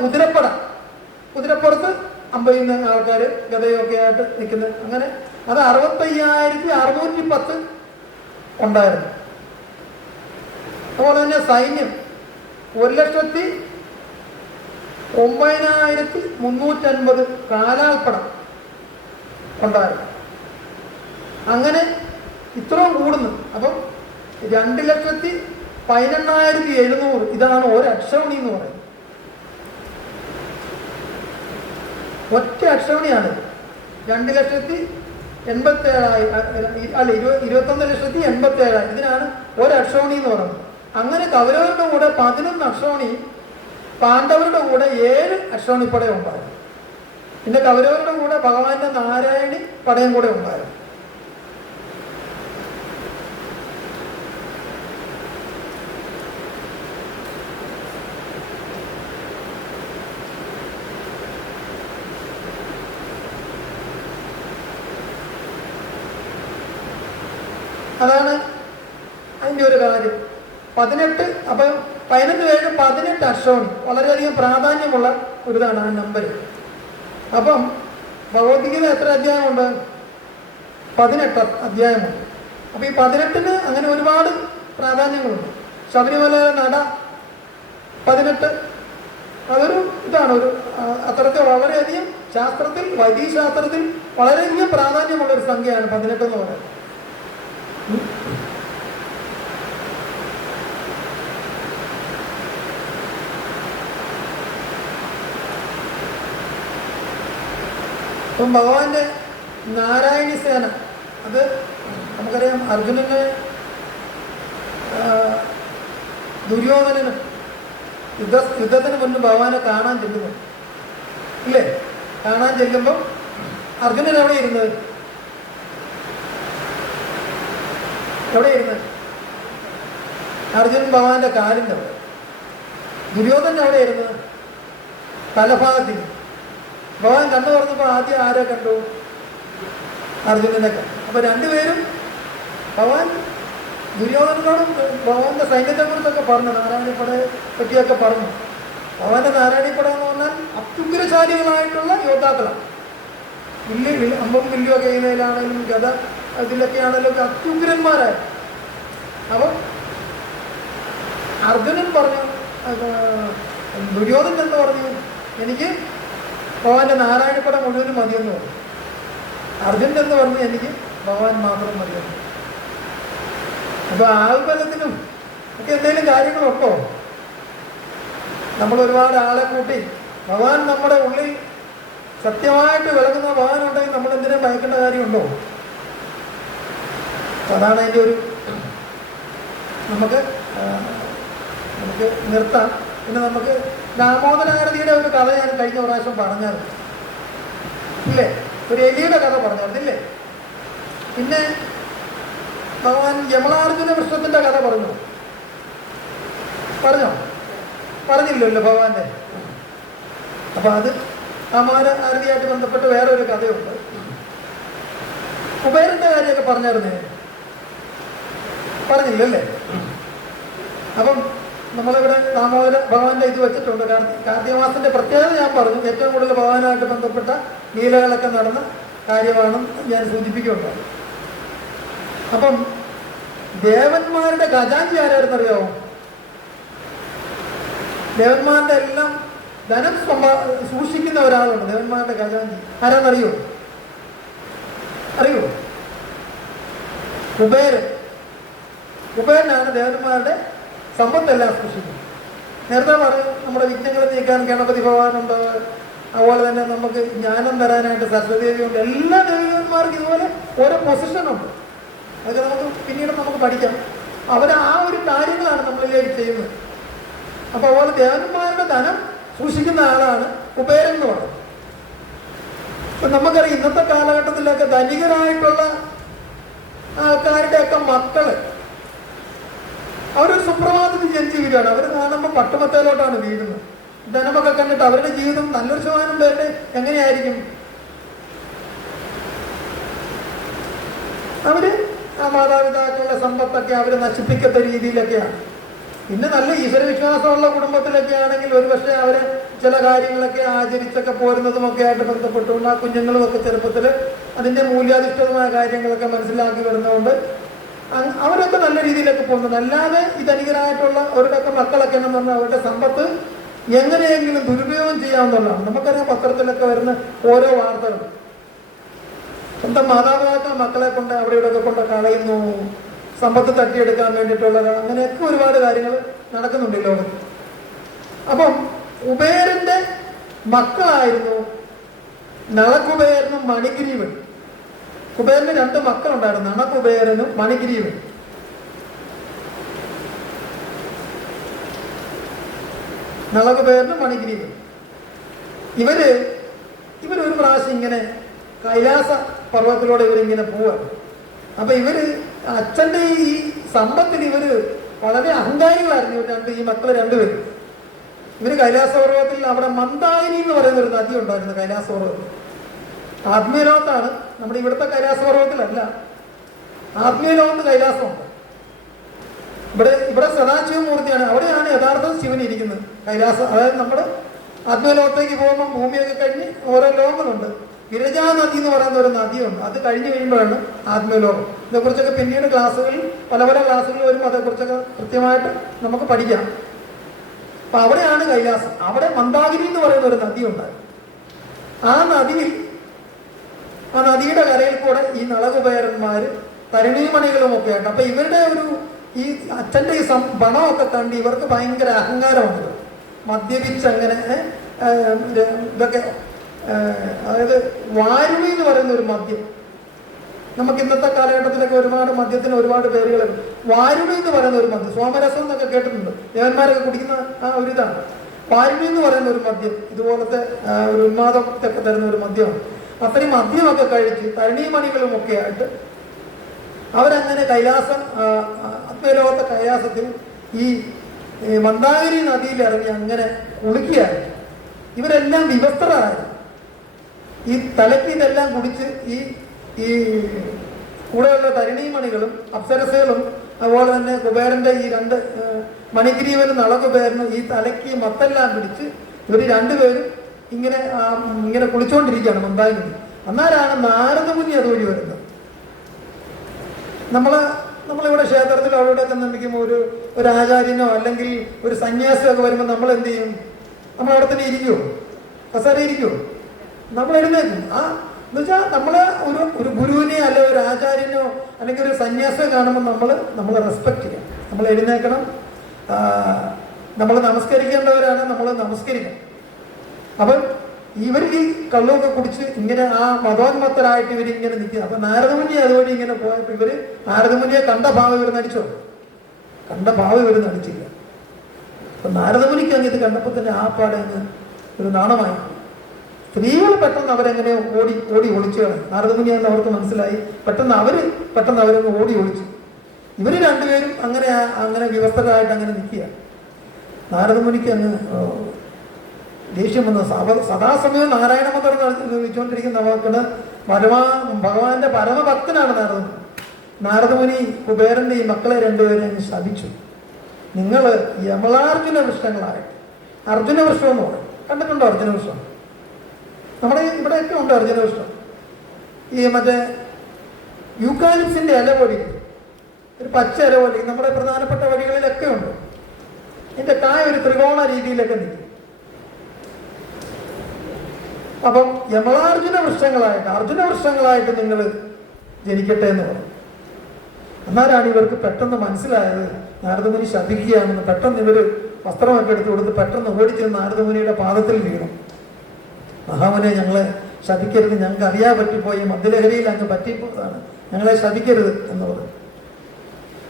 കുതിരപ്പുറത്ത് അമ്പയുന്ന ആൾക്കാർ ഗതയൊക്കെ ആയിട്ട് നിൽക്കുന്നത്. അങ്ങനെ അത് 65,610 ഉണ്ടായിരുന്നു. അതുപോലെ തന്നെ സൈന്യം 1,09,350 കാലാൾപ്പട ഉണ്ടായിരുന്നു. അങ്ങനെ ഇത്രയും കൂടുന്നു. അപ്പം 2,11,700 ഇതാണ് ഒരു അക്ഷൗണി എന്ന് പറയുന്നത്. ഒറ്റ അക്ഷൗണിയാണ് 2,87,000 ഇതിനാണ് ഒരു അക്ഷൗണി എന്ന് പറയുന്നത്. അങ്ങനെ കൗരവരുടെ കൂടെ 11 അക്ഷൗണി, പാണ്ഡവരുടെ കൂടെ 7 അക്ഷൗണിപ്പട ഉണ്ടായിരുന്നു. പിന്നെ കൗരവരുടെ കൂടെ ഭഗവാന്റെ നാരായണി പടയും കൂടെ ഉണ്ടായിരുന്നു. അതാണ് അതിൻ്റെ ഒരു കാര്യം. 18 അപ്പം 11 18 അക്ഷൗണി വളരെയധികം പ്രാധാന്യമുള്ള ഒരിതാണ് ആ നമ്പർ. അപ്പം ഭഗവത്ഗീത എത്ര അധ്യായമുണ്ട്? 18 അധ്യായമുണ്ട്. അപ്പം ഈ 18-ന് അങ്ങനെ ഒരുപാട് പ്രാധാന്യങ്ങളുണ്ട്. ശബരിമല നട 18 അതൊരു ഇതാണ്, ഒരു അത്തരത്തിൽ വളരെയധികം ശാസ്ത്രത്തിൽ, വൈദ്യശാസ്ത്രത്തിൽ വളരെയധികം പ്രാധാന്യമുള്ള ഒരു സംഖ്യയാണ് 18 എന്ന് പറയുന്നത്. അപ്പം ഭഗവാന്റെ നാരായണി സേന, അത് നമുക്കറിയാം. അർജുനന് ദുര്യോധനന് യുദ്ധത്തിന് മുൻപ് ഭഗവാനെ കാണാൻ ചെല്ലുന്നു ഇല്ലേ? കാണാൻ ചെല്ലുമ്പം അർജുനൻ എവിടെ ഇരുന്നത്? അർജുനൻ ഭഗവാന്റെ കാലിൻ്റെ അവിടെ. ദുര്യോധനൻ എവിടെ ഇരുന്നത്? തലഭാഗത്തിന്. ഭഗവാൻ കണ്ടു പറഞ്ഞപ്പോൾ ആദ്യം ആരെ കണ്ടു? അർജുനനെ കണ്ടു. അപ്പൊ രണ്ടുപേരും ഭഗവാൻ ദുര്യോധനനോടും ഭഗവാന്റെ സൈന്യത്തെ കുറിച്ചൊക്കെ പറഞ്ഞു, നാരായണിപ്പടയെ പറ്റിയൊക്കെ പറഞ്ഞു. ഭഗവാന്റെ നാരായണിപ്പട എന്ന് പറഞ്ഞാൽ അത്യുഗ്രശാലികളായിട്ടുള്ള യോദ്ധാക്കളാണ്. അമ്പും വില്ലുമൊക്കെ ചെയ്യുന്നതിലാണെങ്കിലും ഗത ഇതിലൊക്കെ ആണെങ്കിലും അത്യുഗ്രന്മാരായി. അപ്പം അർജുനൻ പറഞ്ഞു, ദുര്യോധനൻ എന്ന് പറഞ്ഞു, എനിക്ക് ഭഗവാന്റെ നാരായണപ്പട മുഴുവനും മതിയെന്ന് പറഞ്ഞു. അർജുനൻ എന്ന് പറഞ്ഞു, എനിക്ക് ഭഗവാൻ മാത്രം മതിയെന്ന്. അപ്പൊ ആൾബലത്തിനും ഒക്കെ എന്തെങ്കിലും കാര്യങ്ങളുണ്ടോ? നമ്മൾ ഒരുപാട് ആളെ കൂട്ടി ഭഗവാൻ നമ്മുടെ ഉള്ളിൽ സത്യമായിട്ട് വിളങ്ങുന്ന ഭഗവാൻ ഉണ്ടെങ്കിൽ നമ്മൾ എന്തിനും ഭയക്കേണ്ട കാര്യമുണ്ടോ? അതാണ് അതിൻ്റെ ഒരു നമുക്ക് നിർത്താം. പിന്നെ നമുക്ക് ദാമോദരാരതിയുടെ ഒരു കഥ ഞാൻ കഴിഞ്ഞ പ്രാവശ്യം പറഞ്ഞായിരുന്നു ഇല്ലേ? ഒരു എലിയുടെ കഥ പറഞ്ഞിരുന്നില്ലേ? പിന്നെ ഭഗവാൻ യമളാർജുന വൃക്ഷത്തിൻ്റെ കഥ പറഞ്ഞോ? പറഞ്ഞില്ലല്ലോ ഭഗവാന്റെ. അപ്പൊ അത് ദാമോദരാരതിയായിട്ട് ബന്ധപ്പെട്ട് വേറൊരു കഥയുണ്ട്. കുബേരന്റെ കാര്യമൊക്കെ പറഞ്ഞിരുന്നേ? പറഞ്ഞില്ലല്ലേ? അപ്പം നമ്മളിവിടെ ദാമോദര ഭഗവാന്റെ ഇത് വെച്ചിട്ടുണ്ട്. കാർത്തിക മാസത്തിന്റെ പ്രത്യേകത ഞാൻ പറഞ്ഞു. ഏറ്റവും കൂടുതൽ ഭഗവാനായിട്ട് ബന്ധപ്പെട്ട ലീലകളൊക്കെ നടന്ന കാര്യമാണെന്ന് ഞാൻ സൂചിപ്പിക്കുകയുണ്ടായി. അപ്പം ദേവന്മാരുടെ ഖജാൻജി ആരായിരുന്നറിയാവോ? ദേവന്മാരുടെ എല്ലാം ധനം സൂക്ഷിക്കുന്ന ഒരാളുണ്ട്, ദേവന്മാരുടെ ഖജാൻജി. ആരാന്നറിയോ? കുബേരനാണ് ദേവന്മാരുടെ സമ്പത്തെല്ലാം സൂക്ഷിക്കുന്നത്. നേരത്തെ പറയും, നമ്മുടെ വിഘ്നങ്ങൾ നീക്കാൻ ഗണപതി ഭഗവാനുണ്ട്. അതുപോലെ തന്നെ നമുക്ക് ജ്ഞാനം തരാനായിട്ട് സരസ്വതി ദേവിയുണ്ട്. എല്ലാ ദേവന്മാർക്കും ഇതുപോലെ ഓരോ പൊസിഷനുണ്ട്. അതൊക്കെ നമുക്ക് പിന്നീട് നമുക്ക് പഠിക്കാം. അവർ ആ ഒരു കാര്യങ്ങളാണ് നമ്മളിലേക്ക് ചെയ്യുന്നത്. അപ്പോൾ അതുപോലെ ദേവന്മാരുടെ ധനം സൂക്ഷിക്കുന്ന ആളാണ് കുബേരൻ എന്ന് പറയുന്നത്. ഇപ്പം നമുക്കറിയാം, ഇന്നത്തെ കാലഘട്ടത്തിലൊക്കെ ധനികരായിട്ടുള്ള ആൾക്കാരുടെയൊക്കെ മക്കള് അവരൊരു സുപ്രഭാതത്തിൽ ജനിച്ച് വീഴാണ്. അവർ കാണുമ്പോൾ പട്ടുമത്തയിലോട്ടാണ് വീഴുന്നത്. ധനമൊക്കെ കണ്ടിട്ട് അവരുടെ ജീവിതം നല്ലൊരു ശതമാനം പേരുടെ എങ്ങനെയായിരിക്കും? അവര് ആ മാതാപിതാക്കളുടെ സമ്പത്തൊക്കെ അവർ നശിപ്പിക്കത്ത രീതിയിലൊക്കെയാണ്. പിന്നെ നല്ല ഈശ്വരവിശ്വാസമുള്ള കുടുംബത്തിലൊക്കെ ആണെങ്കിൽ ഒരുപക്ഷെ അവരെ ചില കാര്യങ്ങളൊക്കെ ആചരിച്ചൊക്കെ പോരുന്നതുമൊക്കെ ആയിട്ട് ബന്ധപ്പെട്ടുകൊണ്ട് ആ കുഞ്ഞുങ്ങളുമൊക്കെ ചെറുപ്പത്തിൽ അതിൻ്റെ മൂല്യാധിഷ്ഠിതമായ കാര്യങ്ങളൊക്കെ മനസ്സിലാക്കി വരുന്നതുകൊണ്ട് അവരൊക്കെ നല്ല രീതിയിലൊക്കെ പോകുന്നുണ്ട്. അല്ലാതെ ഈ ധനികരായിട്ടുള്ള അവരുടെയൊക്കെ മക്കളൊക്കെ എന്ന് പറഞ്ഞാൽ അവരുടെ സമ്പത്ത് എങ്ങനെയെങ്കിലും ദുരുപയോഗം ചെയ്യാവുന്നതാണ്. നമുക്കറിയാം പത്രത്തിലൊക്കെ വരുന്ന ഓരോ വാർത്തകൾ. സ്വന്തം മാതാപിതാക്കൾ മക്കളെ കൊണ്ട് അവിടെ ഇവിടെയൊക്കെ കൊണ്ട് കളയുന്നു, സമ്പത്ത് തട്ടിയെടുക്കാൻ വേണ്ടിയിട്ടുള്ളത്, അങ്ങനെയൊക്കെ ഒരുപാട് കാര്യങ്ങൾ നടക്കുന്നുണ്ട് ഈ ലോകത്ത്. അപ്പം കുബേരന്റെ മക്കളായിരുന്നു നളകുബേരനും മണിഗ്രീവൻ. കുബേരന് 2 മക്കളുണ്ടായിരുന്നു, നളകുബേരനും മണിഗ്രീവൻ. നളകുബേരനും മണിഗ്രീവൻ ഇവരൊരു പ്രാവശ്യം ഇങ്ങനെ കൈലാസ പർവ്വതത്തിലൂടെ ഇവരിങ്ങനെ പോവാണ്. അപ്പൊ അച്ഛൻ്റെ ഈ സമ്പത്തിൽ വളരെ അഹങ്കാരികളായിരുന്നു ഈ മക്കള് രണ്ടുപേരും. കൈലാസ പർവ്വതത്തിൽ അവിടെ മന്ദാകിനി എന്ന് പറയുന്ന ഒരു നദി ഉണ്ടായിരുന്നു കൈലാസ പർവ്വതത്തിൽ. ആത്മീയലോകത്താണ്, നമ്മുടെ ഇവിടുത്തെ കൈലാസ പർവ്വതത്തിലല്ല. ആത്മീയലോകത്ത് കൈലാസമുണ്ട്. ഇവിടെ സദാശിവമൂർത്തിയാണ്, അവിടെയാണ് യഥാർത്ഥ ശിവൻ ഇരിക്കുന്നത്. അതായത് നമ്മുടെ ആത്മീയലോകത്തേക്ക് പോകുമ്പോൾ ഭൂമിയൊക്കെ കഴിഞ്ഞ് ഓരോ ലോകങ്ങളുണ്ട്. വിരജാ നദി എന്ന് പറയുന്ന ഒരു നദിയുണ്ട്. അത് കഴിഞ്ഞ് കഴിയുമ്പോഴാണ് ആത്മീയലോകം. ഇതേക്കുറിച്ചൊക്കെ പിന്നീട് ക്ലാസ്സുകളിൽ പല ക്ലാസ്സുകളിൽ വരുമ്പോൾ അതേക്കുറിച്ചൊക്കെ കൃത്യമായിട്ട് നമുക്ക് പഠിക്കാം. അപ്പൊ അവിടെയാണ് കൈലാസം. അവിടെ മന്ദാകിനി എന്ന് പറയുന്ന ഒരു നദി ഉണ്ടായി. ആ നദിയുടെ കരയിൽ കൂടെ ഈ നളകുബേരന്മാര് തരുണീമണികളും ഒക്കെ ആയിട്ട്, അപ്പൊ ഇവരുടെ ഈ അച്ഛൻ്റെ ഈ പണമൊക്കെ കണ്ട് ഇവർക്ക് ഭയങ്കര അഹങ്കാരമുണ്ട്. മദ്യപിച്ച് അങ്ങനെ ഇതൊക്കെ, അതായത് വാരുണി എന്ന് പറയുന്ന ഒരു മദ്യം, നമുക്ക് ഇന്നത്തെ കാലഘട്ടത്തിലൊക്കെ മദ്യത്തിന് ഒരുപാട് പേരുകളുണ്ട്. വാരുണി എന്ന് പറയുന്ന ഒരു മദ്യം, സോമരസം എന്നൊക്കെ കേട്ടിട്ടുണ്ട്, ദേവന്മാരൊക്കെ കുടിക്കുന്ന ആ ഒരു ഇതാണ്. വാരുണി എന്ന് പറയുന്ന ഒരു മദ്യം ഇതുപോലത്തെ ഒരു ഉന്മാദത്തൊക്കെ തരുന്ന ഒരു മദ്യമാണ്. അത്രയും മദ്യമൊക്കെ കഴിച്ച് തരുണീമണികളും ഒക്കെ ആയിട്ട് അവരങ്ങനെ ആത്മീയലോകത്തെ കൈലാസത്തിൽ ഈ മന്ദാകിനി നദിയിൽ ഇറങ്ങി അങ്ങനെ കുളിക്കുകയായിരുന്നു. ഇവരെല്ലാം വിവസ്ത്രരായിരുന്നു. ഈ തലയ്ക്ക് ഇതെല്ലാം കുടിച്ച് ഈ കൂടെയുള്ള തരുണീമണികളും അപ്സരസകളും അതുപോലെ തന്നെ കുബേരന്റെ ഈ 2 മണിഗ്രീവനും നളകുബേരനും ഈ തലയ്ക്ക് മത്തെല്ലാം പിടിച്ച് ഇവർ രണ്ടുപേരും ഇങ്ങനെ കുളിച്ചുകൊണ്ടിരിക്കുകയാണ് മന്ദാകിനി. അന്നാലാണ് നാരദമുനി അതുവഴി വരുന്നത്. നമ്മളിവിടെ ക്ഷേത്രത്തിൽ അവിടെയൊക്കെ നിർമ്മിക്കുമ്പോൾ ഒരു ആചാര്യനോ അല്ലെങ്കിൽ ഒരു സന്യാസിയൊക്കെ വരുമ്പോൾ നമ്മൾ എന്ത് ചെയ്യും? നമ്മൾ അവിടെ തന്നെ ഇരിക്കുമോ? കസേര ഇരിക്കുമോ? നമ്മൾ എഴുന്നേക്കും. എന്നുവെച്ചാൽ നമ്മള് ഒരു ഗുരുവിനെ അല്ലെ ഒരു ആചാര്യനോ അല്ലെങ്കിൽ ഒരു സന്യാസിയെ കാണുമ്പോൾ നമ്മൾ റെസ്പെക്ട് ചെയ്യണം, നമ്മൾ എഴുന്നേക്കണം. നമ്മൾ നമസ്കരിക്കേണ്ടവരാണ്, നമ്മൾ നമസ്കരിക്കണം. അപ്പം ഇവർ ഈ കള്ളൊക്കെ കുടിച്ച് ഇങ്ങനെ ആ മതോന്മത്തരായിട്ട് ഇവരിങ്ങനെ നിൽക്കുക. അപ്പൊ നാരദമുനി അതുവഴി ഇങ്ങനെ പോയപ്പോൾ നാരദമുനിയെ കണ്ട ഭാവം ഇവർ നടിച്ചോ? കണ്ട ഭാവം ഇവർ നടിച്ചില്ല. അപ്പൊ നാരദമുനിക്ക് അങ്ങ് ഇത് കണ്ടപ്പോൾ തന്നെ ആ പാടെ അങ്ങ് ഒരു നാണമായി. സ്ത്രീകൾ പെട്ടെന്ന് അവരെങ്ങനെ ഓടി ഒളിച്ചു കളഞ്ഞു. നാരദമുനിയാണെന്ന് അവർക്ക് മനസ്സിലായി. പെട്ടെന്ന് അവരങ്ങ് ഓടി ഒളിച്ചു. ഇവർ രണ്ടുപേരും അങ്ങനെ വിവസ്ത്രരായിട്ട് അങ്ങനെ നിൽക്കുക. നാരദമുനിക്ക് അങ്ങ് ദേഷ്യം വന്ന സദാസമയം നാരായണ മന്ത്രം വെച്ചുകൊണ്ടിരിക്കുന്ന ഭഗവാന്റെ പരമഭക്തനാണ് നാരദമുനി. നാരദമുനി കുബേരന്റെ ഈ മക്കളെ രണ്ടുപേരെ അങ്ങ് ശപിച്ചു. നിങ്ങൾ യമളാർജുന വൃക്ഷങ്ങളായിട്ട്, അർജുന വൃക്ഷം എന്ന് പറയും, കണ്ടിട്ടുണ്ടോ അർജുന വൃക്ഷം? നമ്മുടെ ഇവിടെയൊക്കെ ഉണ്ട് അർജുന വൃക്ഷം. ഈ മറ്റേ യൂക്കാലിപ്സിന്റെ ഇല പോലെ, ഒരു പച്ച ഇല പോലെ നമ്മുടെ പ്രധാനപ്പെട്ട വഴികളിലൊക്കെ ഉണ്ട്. ഇതിന്റെ കായ ഒരു ത്രികോണ രീതിയിലൊക്കെ നിൽക്കും. അപ്പം യമളാർജുന വൃക്ഷങ്ങളായിട്ട്, അർജുന വൃക്ഷങ്ങളായിട്ട് നിങ്ങൾ ജനിക്കട്ടെ എന്ന് പറയും. എന്നാലാണ് ഇവർക്ക് പെട്ടെന്ന് മനസ്സിലായത് നാരദമുനി ശപിക്കുകയാണെന്ന്. പെട്ടെന്ന് ഇവർ വസ്ത്രമൊക്കെ എടുത്ത് കൊടുത്ത് പെട്ടെന്ന് ഓടിച്ചെന്ന് നാരദമുനിയുടെ പാദത്തിൽ വീണു. മഹാമുനെ, ഞങ്ങളെ ശപിക്കരുത്, ഞങ്ങൾക്ക് അറിയാൻ പറ്റിപ്പോയി, മദ്യലഹരിയിൽ അങ്ങ് പറ്റിപ്പോയതാണ്, ഞങ്ങളെ ശപിക്കരുത് എന്ന് പറഞ്ഞു.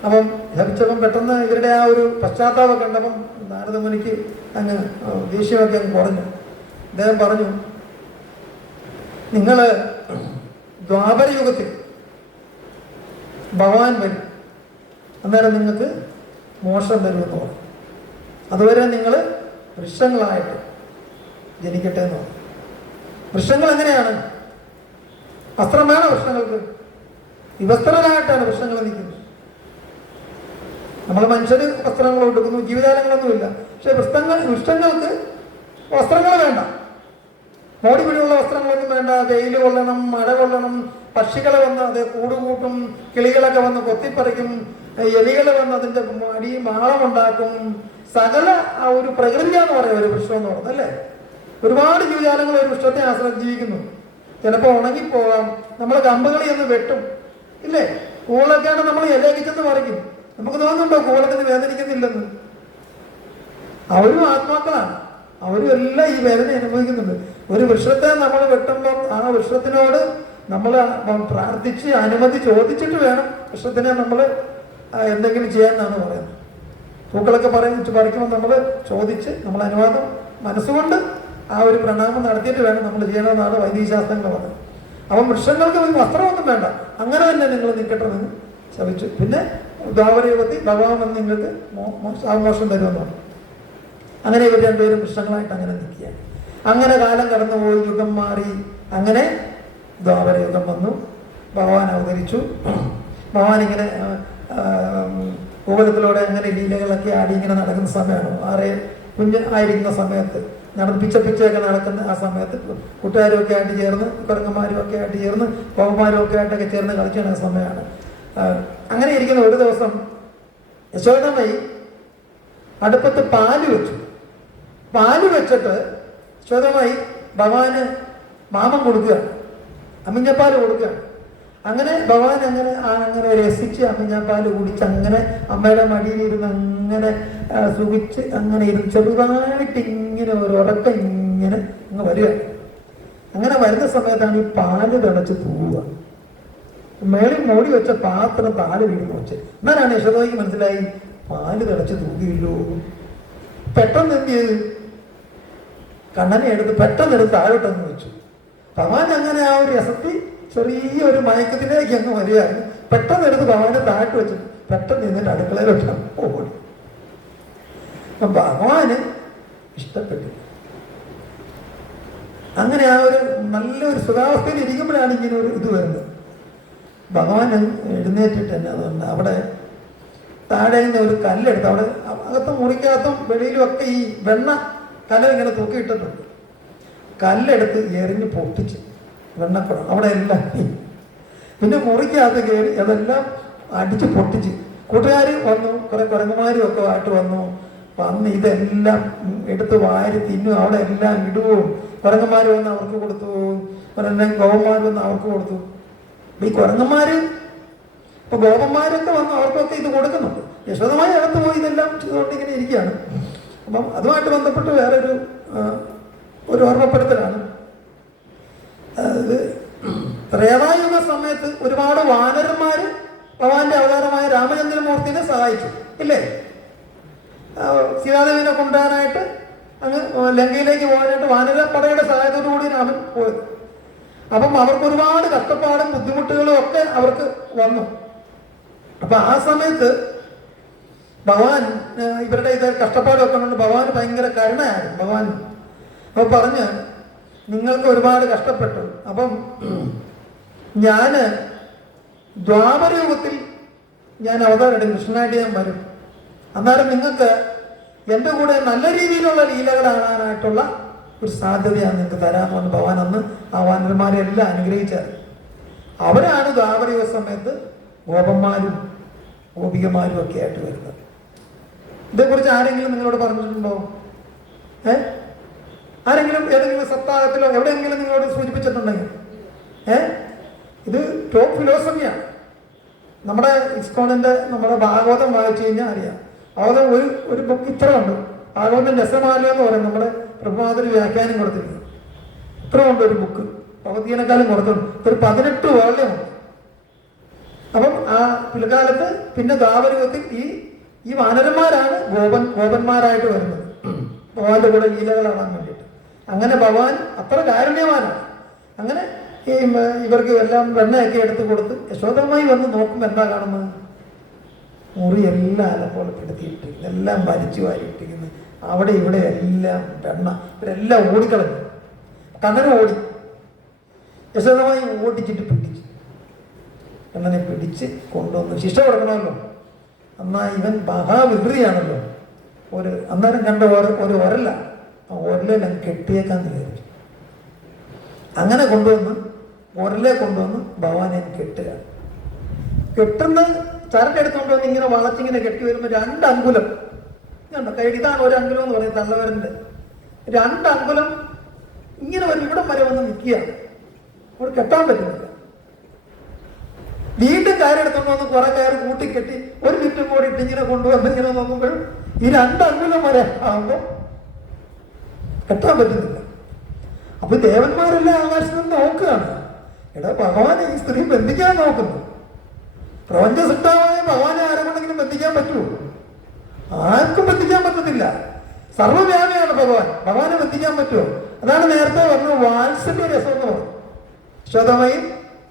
അപ്പം ശപിച്ചപ്പം പെട്ടെന്ന് ഇവരുടെ ആ ഒരു പശ്ചാത്താപം കണ്ടപ്പം നാരദമുനിക്ക് അങ്ങ് ദേഷ്യമൊക്കെ അങ്ങ് കുറഞ്ഞു. അദ്ദേഹം പറഞ്ഞു, നിങ്ങൾ ദ്വാപരയുഗത്തിൽ ഭഗവാൻ വരും, അന്നേരം നിങ്ങൾക്ക് മോക്ഷം തരുമെന്ന് പറഞ്ഞു. അതുവരെ നിങ്ങൾ വൃക്ഷങ്ങളായിട്ട് ജനിക്കട്ടെ എന്ന് പറഞ്ഞു. വൃക്ഷങ്ങൾ എങ്ങനെയാണ്? വസ്ത്രം വേണം വൃക്ഷങ്ങൾക്ക്, വിവസ്ത്രരായിട്ടാണ് വൃക്ഷങ്ങൾ നിൽക്കുന്നത്. നമ്മൾ മനുഷ്യര് വസ്ത്രങ്ങൾ കൊടുക്കുന്നു, ജീവജാലങ്ങളൊന്നുമില്ല. പക്ഷെ വൃക്ഷങ്ങൾക്ക് വസ്ത്രങ്ങൾ വേണ്ട. മോടി പിടിയുള്ള വസ്ത്രങ്ങളൊന്നും വേണ്ട. വെയിൽ കൊള്ളണം, മഴ കൊള്ളണം, പക്ഷികളെ വന്ന് അത് കൂടുകൂട്ടും, കിളികളൊക്കെ വന്ന് കൊത്തിപ്പറിക്കും, എലികൾ വന്ന് അതിൻ്റെ അടി മാളമുണ്ടാക്കും. സകല ആ ഒരു പ്രകൃതിയാന്ന് പറയാം ഒരു വൃക്ഷം എന്ന് പറയുന്നത് അല്ലേ. ഒരുപാട് ജീവജാലങ്ങൾ ഒരു വൃക്ഷത്തെ ആശ്രയിച്ച് ജീവിക്കുന്നു. ചിലപ്പോൾ ഉണങ്ങിപ്പോകാം, നമ്മൾ കമ്പുകളി എന്ന് വെട്ടും ഇല്ലേ. കൂളൊക്കെയാണ് നമ്മൾ ഇലയൊക്കെ ചെന്ന് പറിക്കും. നമുക്ക് തോന്നുന്നുണ്ടോ കൂളത്തിന് വേദനിക്കുന്നില്ലെന്ന്? അവരും ആത്മാക്കളാണ്, അവരും എല്ലാം ഈ വേദന അനുഭവിക്കുന്നുണ്ട്. ഒരു വൃക്ഷത്തെ നമ്മൾ വെട്ടുമ്പോൾ ആ വൃക്ഷത്തിനോട് നമ്മൾ പ്രാർത്ഥിച്ച് അനുമതി ചോദിച്ചിട്ട് വേണം വൃക്ഷത്തിനെ നമ്മൾ എന്തെങ്കിലും ചെയ്യാമെന്നാണ് പറയുന്നത്. പൂക്കളൊക്കെ പറിക്കുമ്പോൾ നമ്മൾ ചോദിച്ച് നമ്മൾ അനുവാദം മനസ്സുകൊണ്ട് ആ ഒരു പ്രണാമം നടത്തിയിട്ട് വേണം നമ്മൾ ചെയ്യണമെന്നാണ് വൈദ്യശാസ്ത്രങ്ങൾ പറഞ്ഞത്. അപ്പം വൃക്ഷങ്ങൾക്ക് ഒരു വസ്ത്രമൊന്നും വേണ്ട, അങ്ങനെ തന്നെ നിങ്ങൾ നിൽക്കട്ടെ എന്ന് ശപിച്ചു. പിന്നെ ദ്വാപരയുഗത്തിൽ ഭഗവാൻ വന്ന് നിങ്ങൾക്ക് സാമോഷം തരുമെന്നാണ്. അങ്ങനെ ഇവർ രണ്ടുപേരും വൃക്ഷങ്ങളായിട്ട് അങ്ങനെ നിൽക്കുക. അങ്ങനെ കാലം കടന്നുപോയി, യുഗം മാറി. അങ്ങനെ ദ്വാപരയുഗം വന്നു, ഭഗവാൻ അവതരിച്ചു. ഭഗവാൻ ഇങ്ങനെ ഭൂതലത്തിലൂടെ അങ്ങനെ ലീലകളൊക്കെ ആടി ഇങ്ങനെ നടക്കുന്ന സമയമാണ്. കുഞ്ഞ് ആയിരിക്കുന്ന സമയത്ത് പിച്ചയൊക്കെ നടക്കുന്ന ആ സമയത്ത് കൂട്ടുകാരുമൊക്കെ ആയിട്ട് ചേർന്ന്, കുരങ്ങന്മാരും ഒക്കെ ആയിട്ട് ചേർന്ന്, കോപന്മാരും ഒക്കെ ആയിട്ടൊക്കെ ചേർന്ന് കളിക്കുന്ന സമയമാണ്. അങ്ങനെ ഇരിക്കുന്ന ഒരു ദിവസം യശോദാമയി അടുപ്പത്ത് പാല് വെച്ചു. പാല് വെച്ചിട്ട് യശോദാമയി ഭഗവാന് മാമം കൊടുക്കുകയാണ്, അമ്മിഞ്ഞപ്പാൽ കൊടുക്കുകയാണ്. അങ്ങനെ ഭഗവാൻ അങ്ങനെ രസിച്ച് അമ്മിഞ്ഞപ്പാൽ കുടിച്ച് അങ്ങനെ അമ്മയുടെ മടിയിലിരുന്ന് അങ്ങനെ സുഖിച്ച് അങ്ങനെ ഇരുന്ന് ചെറുതായിട്ട് ഇങ്ങനെ ഒരു ഉറക്കം ഇങ്ങനെ അങ്ങ് വരികയാണ്. അങ്ങനെ വരുന്ന സമയത്താണ് ഈ പാല് തിളച്ച് തൂവുക. മേളിൽ മൂടി വെച്ച പാത്രം താഴെ വീഴുന്നു വെച്ച്. എന്നാലാണ് യശോദയ്ക്ക് മനസ്സിലായി പാല് തിളച്ച് തൂകിയല്ലോ. പെട്ടെന്ന് എന്ത് ചെയ്ത് കണ്ണനെ എടുത്ത് പെട്ടെന്ന് എടുത്ത് താഴോട്ടങ്ങ് വെച്ചു. ഭഗവാൻ അങ്ങനെ ആ ഒരു രസത്തിൽ ചെറിയൊരു മയക്കത്തിലേക്ക് അങ്ങ് വരികയായിരുന്നു. പെട്ടെന്ന് എടുത്ത് ഭഗവാനെ താഴ്ത്ത് വെച്ചു പെട്ടെന്ന് നിന്നിട്ട് അടുക്കളയിലോട്ട് ഓടി. ഭഗവാന് ഇഷ്ടപ്പെട്ടു. അങ്ങനെ ആ ഒരു നല്ലൊരു സുഖാവസ്ഥയിൽ ഇരിക്കുമ്പോഴാണ് ഇങ്ങനെ ഒരു ഇത് വരുന്നത്. ഭഗവാൻ എഴുന്നേറ്റിട്ട് തന്നെ അതുകൊണ്ട് അവിടെ താഴെ നിന്ന് ഒരു കല്ലെടുത്ത്, അവിടെ അകത്തും മുറിക്കകത്തും വെളിയിലും ഒക്കെ ഈ വെണ്ണ കല ഇങ്ങനെ തൂക്കിയിട്ടിട്ടുണ്ട്. കല്ലെടുത്ത് എറിഞ്ഞ് പൊട്ടിച്ച് വെണ്ണക്കുടം അവിടെ എല്ലാം. പിന്നെ മുറിക്കകത്ത് കയറി അതെല്ലാം അടിച്ച് പൊട്ടിച്ച്. കൂട്ടുകാർ വന്നു, കുറെ കുരങ്ങന്മാരും ഒക്കെ ആയിട്ട് വന്നു ഇതെല്ലാം എടുത്ത് വാരി തിന്നും. അവിടെ എല്ലാം ഇടുവും. കുരങ്ങന്മാർ വന്ന് അവർക്ക് കൊടുത്തു, ഗോപന്മാർ വന്ന് അവർക്ക് കൊടുത്തു. ഈ കുരങ്ങന്മാര് ഇപ്പൊ ഗോപന്മാരൊക്കെ വന്ന് അവർക്കൊക്കെ ഇത് കൊടുക്കുന്നുണ്ട്. യശോദമായി അകത്ത് പോയി ഇതെല്ലാം ചെയ്തുകൊണ്ട് ഇങ്ങനെ ഇരിക്കുകയാണ്. അപ്പം അതുമായിട്ട് ബന്ധപ്പെട്ട് വേറൊരു ഓർമ്മപ്പെടുത്തലാണ്. ഇത് ത്രേതായുഗ സമയത്ത് ഒരുപാട് വാനരന്മാര് ഭഗവാന്റെ അവതാരമായ രാമചന്ദ്രമൂർത്തിനെ സഹായിച്ചു ഇല്ലേ. സീതാദേവിനെ കൊണ്ടുവരാനായിട്ട് അങ്ങ് ലങ്കയിലേക്ക് പോകാനായിട്ട് വാനരപ്പടയുടെ സഹായത്തോടുകൂടി രാമൻ പോയത്. അപ്പം അവർക്ക് ഒരുപാട് കഷ്ടപ്പാടും ബുദ്ധിമുട്ടുകളും ഒക്കെ അവർക്ക് വന്നു. അപ്പൊ ആ സമയത്ത് ഭഗവാൻ ഇവരുടെ ഇത് കഷ്ടപ്പാടൊക്കെ കൊണ്ട് ഭഗവാൻ ഭയങ്കര കരുണയായിരുന്നു ഭഗവാൻ. അപ്പൊ പറഞ്ഞ് നിങ്ങൾക്ക് ഒരുപാട് കഷ്ടപ്പെട്ടു, അപ്പം ഞാന് ദ്വാപരയുഗത്തിൽ ഞാൻ അവതാരം കൃഷ്ണനായിട്ട് ഞാൻ വരും. അന്നേരം നിങ്ങൾക്ക് എൻ്റെ കൂടെ നല്ല രീതിയിലുള്ള ലീലകൾ കാണാനായിട്ടുള്ള ഒരു സാധ്യതയാണ് നിങ്ങൾക്ക് തരാമെന്ന് പറഞ്ഞ് ഭഗവാൻ അന്ന് ആ വാനരന്മാരെ എല്ലാം അനുഗ്രഹിച്ചത്. അവരാണ് ദ്വാപരയുഗ സമയത്ത് ഗോപന്മാരും ഗോപികമാരും ഒക്കെ ആയിട്ട് വരുന്നത്. ഇതേക്കുറിച്ച് ആരെങ്കിലും നിങ്ങളോട് പറഞ്ഞിട്ടുണ്ടോ? ആരെങ്കിലും ഏതെങ്കിലും സപ്താഹത്തിലോ എവിടെയെങ്കിലും നിങ്ങളോട് സൂചിപ്പിച്ചിട്ടുണ്ടെങ്കിൽ? ഇത് ടോപ്പ് ഫിലോസഫിയാണ്. നമ്മുടെ ഇസ്കോണിന്റെ നമ്മുടെ ഭാഗവതം വായിച്ചു കഴിഞ്ഞാൽ അറിയാം. ഭാഗവതം ഒരു ബുക്ക് ഇത്ര ഉണ്ട്. ഭാഗവതം രസമാല എന്ന് പറയും. നമ്മുടെ പ്രഭാതത്തിൽ വ്യാഖ്യാനം കൊടുത്തിരിക്കുന്നത് ഇത്ര ഉണ്ട്. ഒരു ബുക്ക് ഭഗവത്ഗീതക്കാലം കൊടുത്തിട്ടുണ്ട്. ഒരു 18 വാള്യമുണ്ട്. അപ്പം ആ പിൽക്കാലത്ത് പിന്നെ ദ്വാപരയുഗത്തിൽ ഈ വാനരന്മാരാണ് ഗോപന്മാരായിട്ട് വരുന്നത് ഭഗവാന്റെ കൂടെ ലീലകൾ കാണാൻ വേണ്ടിയിട്ട്. അങ്ങനെ ഭഗവാൻ അത്ര കാരുണ്യവാനാണ്. അങ്ങനെ ഇവർക്ക് എല്ലാം വെണ്ണയൊക്കെ എടുത്ത് കൊടുത്ത് യശോദമായി വന്ന് നോക്കുമ്പോൾ എന്താ കാണുന്നത്? മുറി എല്ലാം അലപ്പോളപ്പെടുത്തിയിട്ടിരിക്കുന്നു, എല്ലാം വലിച്ചു വാരിയിട്ടിരിക്കുന്നു. അവിടെ ഇവിടെ എല്ലാം വെണ്ണ. ഇവരെല്ലാം ഓടിക്കളഞ്ഞു. കണ്ണനെ ഓടി. യശോദമായി ഓടിച്ചിട്ട് പിടിച്ചു. കണ്ണനെ പിടിച്ച് കൊണ്ടുവന്ന് ശിക്ഷ കൊടുക്കണമല്ലോ. എന്നാൽ ഇവൻ മഹാവികൃതിയാണല്ലോ. അന്നേരം കണ്ട ഒരു ഒരല്ല, ആ ഒരലെല്ലാം കെട്ടിയേക്കാന്ന് വിചാരിച്ചു. അങ്ങനെ കൊണ്ടുവന്ന് ഉരലെ കൊണ്ടുവന്ന് ഭഗവാനെ കെട്ടുക. കെട്ടുന്ന ചരടെടുത്തുകൊണ്ട് വന്ന് ഇങ്ങനെ വളച്ചിങ്ങനെ കെട്ടി വരുമ്പോൾ 2 അങ്കുലം കൈ, ഇതാണ് 1 അങ്കുലം എന്ന് പറയുന്നത് തള്ളവരൻ്റെ 2 അങ്കുലം ഇങ്ങനെ വരും, ഇവിടം വരെ വന്ന് നിൽക്കുകയാണ്. അവിടെ കെട്ടാൻ പറ്റുന്നില്ല. വീണ്ടും കയറെടുത്തോണ്ട് വന്ന് കുറെ കയറ് കൂട്ടിക്കെട്ടി 1 മിനിറ്റും കൂടി ഇട്ട് ഇങ്ങനെ കൊണ്ടുവന്ന് ഇങ്ങനെ നോക്കുമ്പോഴും ഈ 2 അങ്കുലം വരെ ആകുമ്പോൾ കെട്ടാൻ പറ്റുന്നില്ല. അപ്പൊ ദേവന്മാരെല്ലാം ആകാശത്ത് നിന്ന് നോക്കുകയാണ്. എടാ, ഭഗവാനെ ഈ സ്ത്രീ ബന്ധിക്കാൻ നോക്കുന്നു. പ്രപഞ്ച സൃഷ്ടാവായ ഭഗവാനെ ആരെക്കൊണ്ടെങ്കിലും ബന്ധിക്കാൻ പറ്റുമോ? ആർക്കും ബന്ധിക്കാൻ പറ്റത്തില്ല. സർവ്വവ്യാപിയാണ് ഭഗവാൻ. ഭഗവാനെ ബന്ധിക്കാൻ പറ്റുമോ? അതാണ് നേരത്തെ പറഞ്ഞു വാത്സല്യ രസം എന്ന് പറഞ്ഞു. യശോദാമ്മയും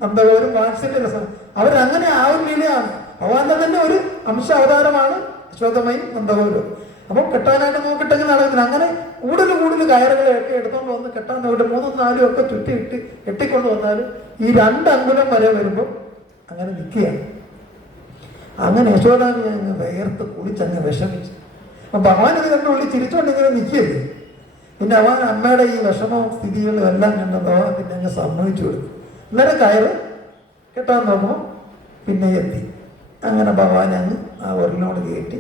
നന്ദഗോപരും വാത്സല്യ രസം, അവരങ്ങനെ ആ ഒരു ലീലയാണ്. ഭഗവാന്റെ തന്നെ ഒരു അംശ അവതാരമാണ് യശോദാമ്മയും നന്ദഗോപരും. അപ്പം കെട്ടാനായിട്ട് നോക്കിട്ടെങ്കിൽ നടക്കുന്നില്ല. അങ്ങനെ കൂടുതൽ കയറുകളെയൊക്കെ എടുത്തോണ്ട് വന്ന് കെട്ടാൻ നോക്കിയിട്ട് 3ഉം 4ഉം ഒക്കെ ചുറ്റിയിട്ട് കെട്ടിക്കൊണ്ട് വന്നാലും ഈ 2 അങ്കുലം വരെ വരുമ്പോൾ അങ്ങനെ നിൽക്കുകയാണ്. അങ്ങനെ യശോദാമ്മ അങ്ങ് വേർത്ത് കുളിച്ചങ്ങ് വിഷമിച്ചു. അപ്പം ഭഗവാൻ ഇത് കണ്ടുള്ളി ചിരിച്ചോണ്ട് ഇങ്ങനെ നിൽക്കുകയല്ലേ. പിന്നെ അമ്മയുടെ ഈ വിഷമവും സ്ഥിതികളും എല്ലാം കണ്ട് ഭഗവാൻ പിന്നെ അങ്ങ് സമ്മതിച്ചു കൊടുത്തു. അന്നേരം കയറ് കെട്ടാൻ നോക്കുമ്പോൾ പിന്നെ എത്തി. അങ്ങനെ ഭഗവാൻ അങ്ങ് ആ ഉരലിനോട് കയറ്റി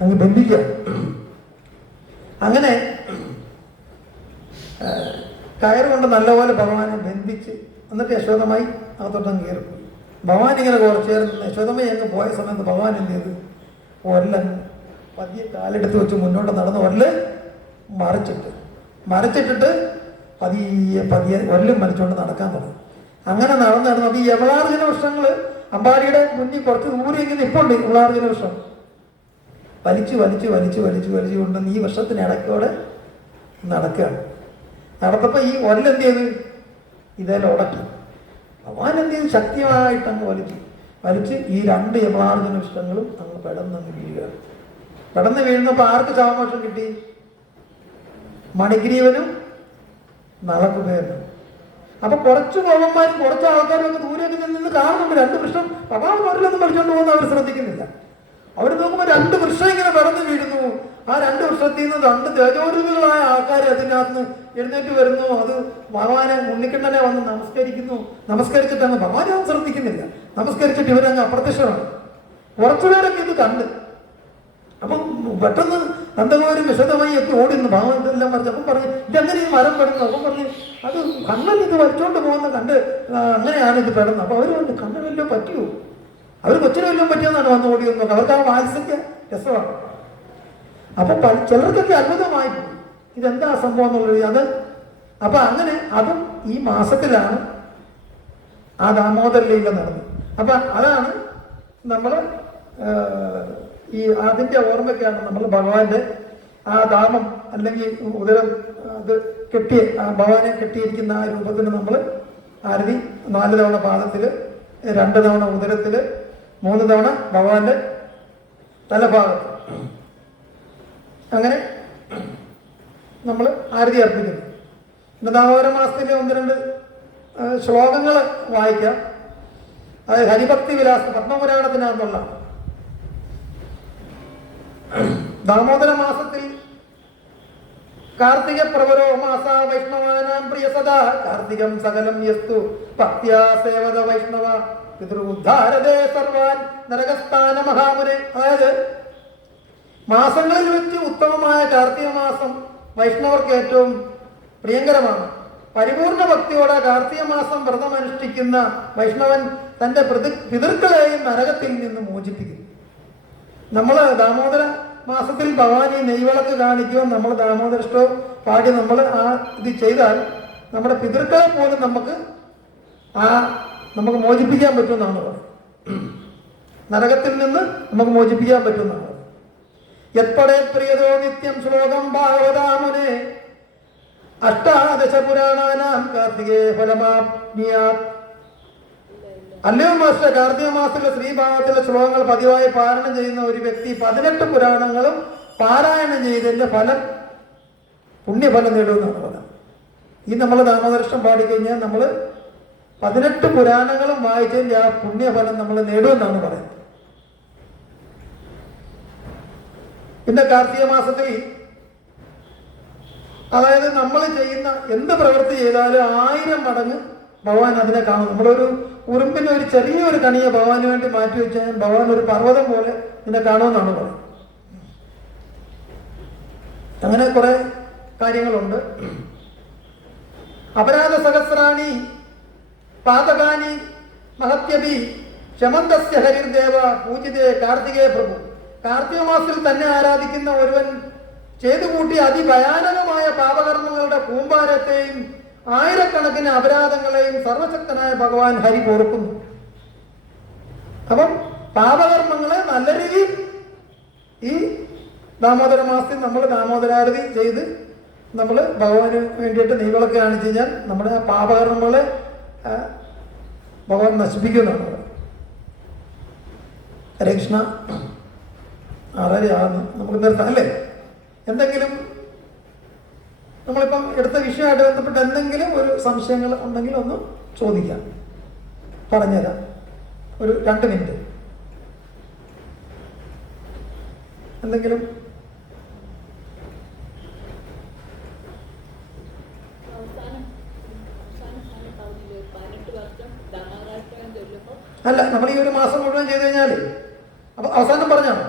അങ്ങ് ബന്ധിക്കുക. അങ്ങനെ കയറുകൊണ്ട് നല്ലപോലെ ഭഗവാനെ ബന്ധിച്ച് എന്നിട്ട് യശോദമായി അകത്തോട്ടം കയറി. ഭഗവാൻ ഇങ്ങനെ കുറച്ച് ചേർന്ന് യശോദമ്മ അങ്ങ് പോയ സമയത്ത് ഭഗവാൻ എന്ത് ചെയ്തു? ഉരലങ്ങ് പതിയെ കാലെടുത്ത് വെച്ച് മുന്നോട്ട് നടന്ന് ഉരല് മറിച്ചിട്ടിട്ട് പതിയെ ഉരലും മരിച്ചുകൊണ്ട് നടക്കാൻ തുടങ്ങി. അങ്ങനെ നടന്നു. അത് ഈ യവളാർജുന വൃക്ഷങ്ങൾ അമ്പാടിയുടെ മുന്നിൽ കുറച്ച് ദൂരെ ഇങ്ങനെ നിൽപ്പുണ്ട്. യവളാർജുന വൃക്ഷം വലിച്ചു കൊണ്ട് ഈ വർഷത്തിന് ഇടയ്ക്കോടെ നടക്കുകയാണ്. നടന്നപ്പോൾ ഈ ഒരലെന്ത് ചെയ്ത് ഇതെല്ലാം ഉടക്കി. ഭഗവാൻ എന്ത് ചെയ്ത് ശക്തിയായിട്ട് അങ്ങ് വലിച്ച് ഈ 2 യവളാർജുന വൃക്ഷങ്ങളും അങ്ങ് പെടന്നങ്ങ് വീഴുകയാണ്. പെടന്ന് വീഴുന്നപ്പോൾ ആർക്ക് ശവമോക്ഷം കിട്ടി? മണിഗ്രീവനും നളകുബേരനും. അപ്പൊ കുറച്ച് ഗോപന്മാരും കുറച്ച് ആൾക്കാരും ഒക്കെ ദൂരെയൊക്കെ നിന്ന് കാണുന്നുണ്ട്. 2 വൃക്ഷം ഭഗവാൻ ഒരലൊന്നും വലിച്ചോണ്ട് പോകുന്ന അവർ ശ്രദ്ധിക്കുന്നില്ല. അവർ നോക്കുമ്പോൾ 2 വൃക്ഷം ഇങ്ങനെ പെടന്ന് വീഴുന്നു. ആ 2 വൃക്ഷത്തിൽ നിന്ന് 2 തേജോരൂപികളായ ആൾക്കാർ അതിനകത്ത് എഴുന്നേറ്റ് വരുന്നു. അത് ഭഗവാനെ ഉണ്ണിക്കണ്ണനെ വന്ന് നമസ്കരിച്ചിട്ടങ്ങ് ഭഗവാനെ ഒന്നും ശ്രദ്ധിക്കുന്നില്ല. നമസ്കരിച്ചിട്ട് ഇവരങ്ങ് അപ്രത്യക്ഷമാണ്. കുറച്ചുപേരൊക്കെ ഇത് കണ്ട്. അപ്പം പെട്ടെന്ന് നന്ദഗോപരും വിശദമായി ഒക്കെ ഓടുന്നു. ഭഗവാൻ ഇതെല്ലാം മറിച്ച് അപ്പം പറഞ്ഞു ഇതെങ്ങനെ ഈ മരം പെടുന്നു? അപ്പം പറഞ്ഞു അത് കണ്ണൻ ഇത് വലിച്ചോണ്ട് പോകുന്ന കണ്ട് അങ്ങനെയാണ് ഇത് പെടുന്നത്. അപ്പൊ അവർ പറഞ്ഞു കണ്ണൻ വല്ലതും പറ്റുമോ? അവർ കൊച്ചിന് വല്ലതും പറ്റിയെന്നാണ് വന്ന് ഓടിയെന്ന് നോക്കുക. അവർക്ക് ആ വാത്സല്യ രസമാണ്. അപ്പൊ ചിലർക്കൊക്കെ അത്ഭുതമായി ഇതെന്താ സംഭവം എന്നുള്ളത്. അത് അപ്പൊ അങ്ങനെ അതും ഈ മാസത്തിലാണ് ആ ദാമോദര ലീല നടന്നത്. അപ്പൊ അതാണ് നമ്മൾ ഈ അതിന്റെ ഓർമ്മയ്ക്കാണ് നമ്മൾ ഭഗവാന്റെ ആ ദാമം അല്ലെങ്കിൽ ഉദരം അത് കെട്ടിയ ഭഗവാനെ കെട്ടിയിരിക്കുന്ന ആ രൂപത്തിന് നമ്മൾ ആരതി 4 തവണ പാദത്തില്, 2 തവണ ഉദരത്തില്, 3 തവണ ഭഗവാന്റെ തലഭാഗത്ത് അങ്ങനെ നമ്മൾ ആരതി അർപ്പിക്കുന്നു. പിന്നെ ദാമോദര മാസത്തിലെ 1-2 ശ്ലോകങ്ങൾ വായിക്കാം. അതായത് ഹരിഭക്തി വിലാസം പത്മപുരാണത്തിനകത്തുള്ള ദാമോദര മാസത്തിൽ കാർത്തിക പ്രവരോ മാസ വൈഷ്ണവാനാം പ്രിയ സദാ കാർത്തികം സകലം യസ്തു ഭക്ത്യാ സേവത വൈഷ്ണവ പിതൃഉദ്ധാരദേ സർവാൻ നരകസ്ഥാന മഹാമുനെ. അതായത് മാസങ്ങളിൽ വെച്ച് ഉത്തമമായ കാർത്തിക മാസം വൈഷ്ണവർക്ക് ഏറ്റവും പ്രിയങ്കരമാണ്. പരിപൂർണ ഭക്തിയോടെ കാർത്തിക മാസം വ്രതമനുഷ്ഠിക്കുന്ന വൈഷ്ണവൻ തൻ്റെ പിതൃക്കളെയും നരകത്തിൽ നിന്ന് മോചിപ്പിക്കുന്നു. നമ്മൾ ദാമോദര മാസത്തിൽ ഭഗവാനെ നെയ്വിളക്ക് കാണിക്കുകയോ നമ്മൾ ദാമോദരഷ്ടവും പാടി നമ്മൾ ആ ഇത് ചെയ്താൽ നമ്മുടെ പിതൃക്കളെ പോലും നമുക്ക് മോചിപ്പിക്കാൻ പറ്റുമെന്നാണ് പറയുന്നത്. നരകത്തിൽ നിന്ന് നമുക്ക് മോചിപ്പിക്കാൻ പറ്റുമെന്നാണ്. യത്പടേ പ്രിയതോ നിത്യം ശ്ലോകം ഭാഗവതാമുനെ അഷ്ടാദശ പുരാണാനാം കാർത്തികേ ഫലമാപ്നിയാത്. അല്ലയോ മാസ്റ്റർ, കാർത്തിക മാസത്തിലെ ശ്രീഭാഗത്തിലെ ശ്ലോകങ്ങൾ പതിവായി പാരായണം ചെയ്യുന്ന ഒരു വ്യക്തി 18 പുരാണങ്ങളും പാരായണം ചെയ്തതിന്റെ പുണ്യഫലം നേടുമെന്നാണ് പറയുന്നത്. ഈ നമ്മൾ നാമദർശനം പാടിക്കഴിഞ്ഞാൽ നമ്മൾ 18 പുരാണങ്ങളും വായിച്ചതിന്റെ ആ പുണ്യഫലം നമ്മൾ നേടുമെന്നാണ് പറയുന്നത്. പിന്നെ കാർത്തിക മാസത്തിൽ അതായത് നമ്മൾ ചെയ്യുന്ന എന്ത് പ്രവൃത്തി ചെയ്താലും 1000 മടങ്ങ് ഭഗവാൻ അതിനെ കാണും. നമ്മളൊരു ഉറുമ്പിന് ഒരു ചെറിയൊരു കണിയെ ഭഗവാന് വേണ്ടി മാറ്റി വെച്ചാൽ ഭഗവാൻ ഒരു പർവ്വതം പോലെ ഇതിനെ കാണുമെന്നാണ് പറയുന്നത്. അങ്ങനെ കുറെ കാര്യങ്ങളുണ്ട്. അപരാധ സഹസ്രാണി പാതകാനി മഹത്യപി ക്ഷമന്തസ്യ ഹരിർദേവ പൂജിതേ കാർത്തികേ പ്രഭു. കാർത്തിക മാസത്തിൽ തന്നെ ആരാധിക്കുന്ന ഒരുവൻ ചെയ്തു കൂട്ടിയ അതിഭയാനകമായ പാപകർമ്മങ്ങളുടെ കൂമ്പാരത്തെയും 1000കണക്കിന് അപരാധങ്ങളെയും സർവശക്തനായ ഭഗവാൻ ഹരി പൊറുക്കുന്നു. അപ്പം പാപകർമ്മങ്ങളെ നല്ല രീതിയിൽ ഈ ദാമോദര മാസത്തിൽ നമ്മൾ ദാമോദരാരതി ചെയ്ത് നമ്മൾ ഭഗവാന് വേണ്ടിയിട്ട് നെയ്വിളക്ക് കാണിച്ചു കഴിഞ്ഞാൽ നമ്മുടെ ആ പാപകർമ്മങ്ങളെ ഭഗവാൻ നശിപ്പിക്കുന്നതാണ്. ഹരേ കൃഷ്ണ. 6:30 ആകുന്നു, നമുക്ക് നിർത്താം അല്ലേ? എന്തെങ്കിലും നമ്മളിപ്പം എടുത്ത വിഷയമായിട്ട് ബന്ധപ്പെട്ട് എന്തെങ്കിലും ഒരു സംശയങ്ങൾ ഉണ്ടെങ്കിൽ ഒന്ന് ചോദിക്കാം, പറഞ്ഞുതരാം. ഒരു 2 മിനിറ്റ് എന്തെങ്കിലും. അല്ല, നമ്മൾ ഈ ഒരു മാസം മുഴുവൻ ചെയ്ത് കഴിഞ്ഞാൽ അപ്പൊ അവസാനം പറഞ്ഞാണോ?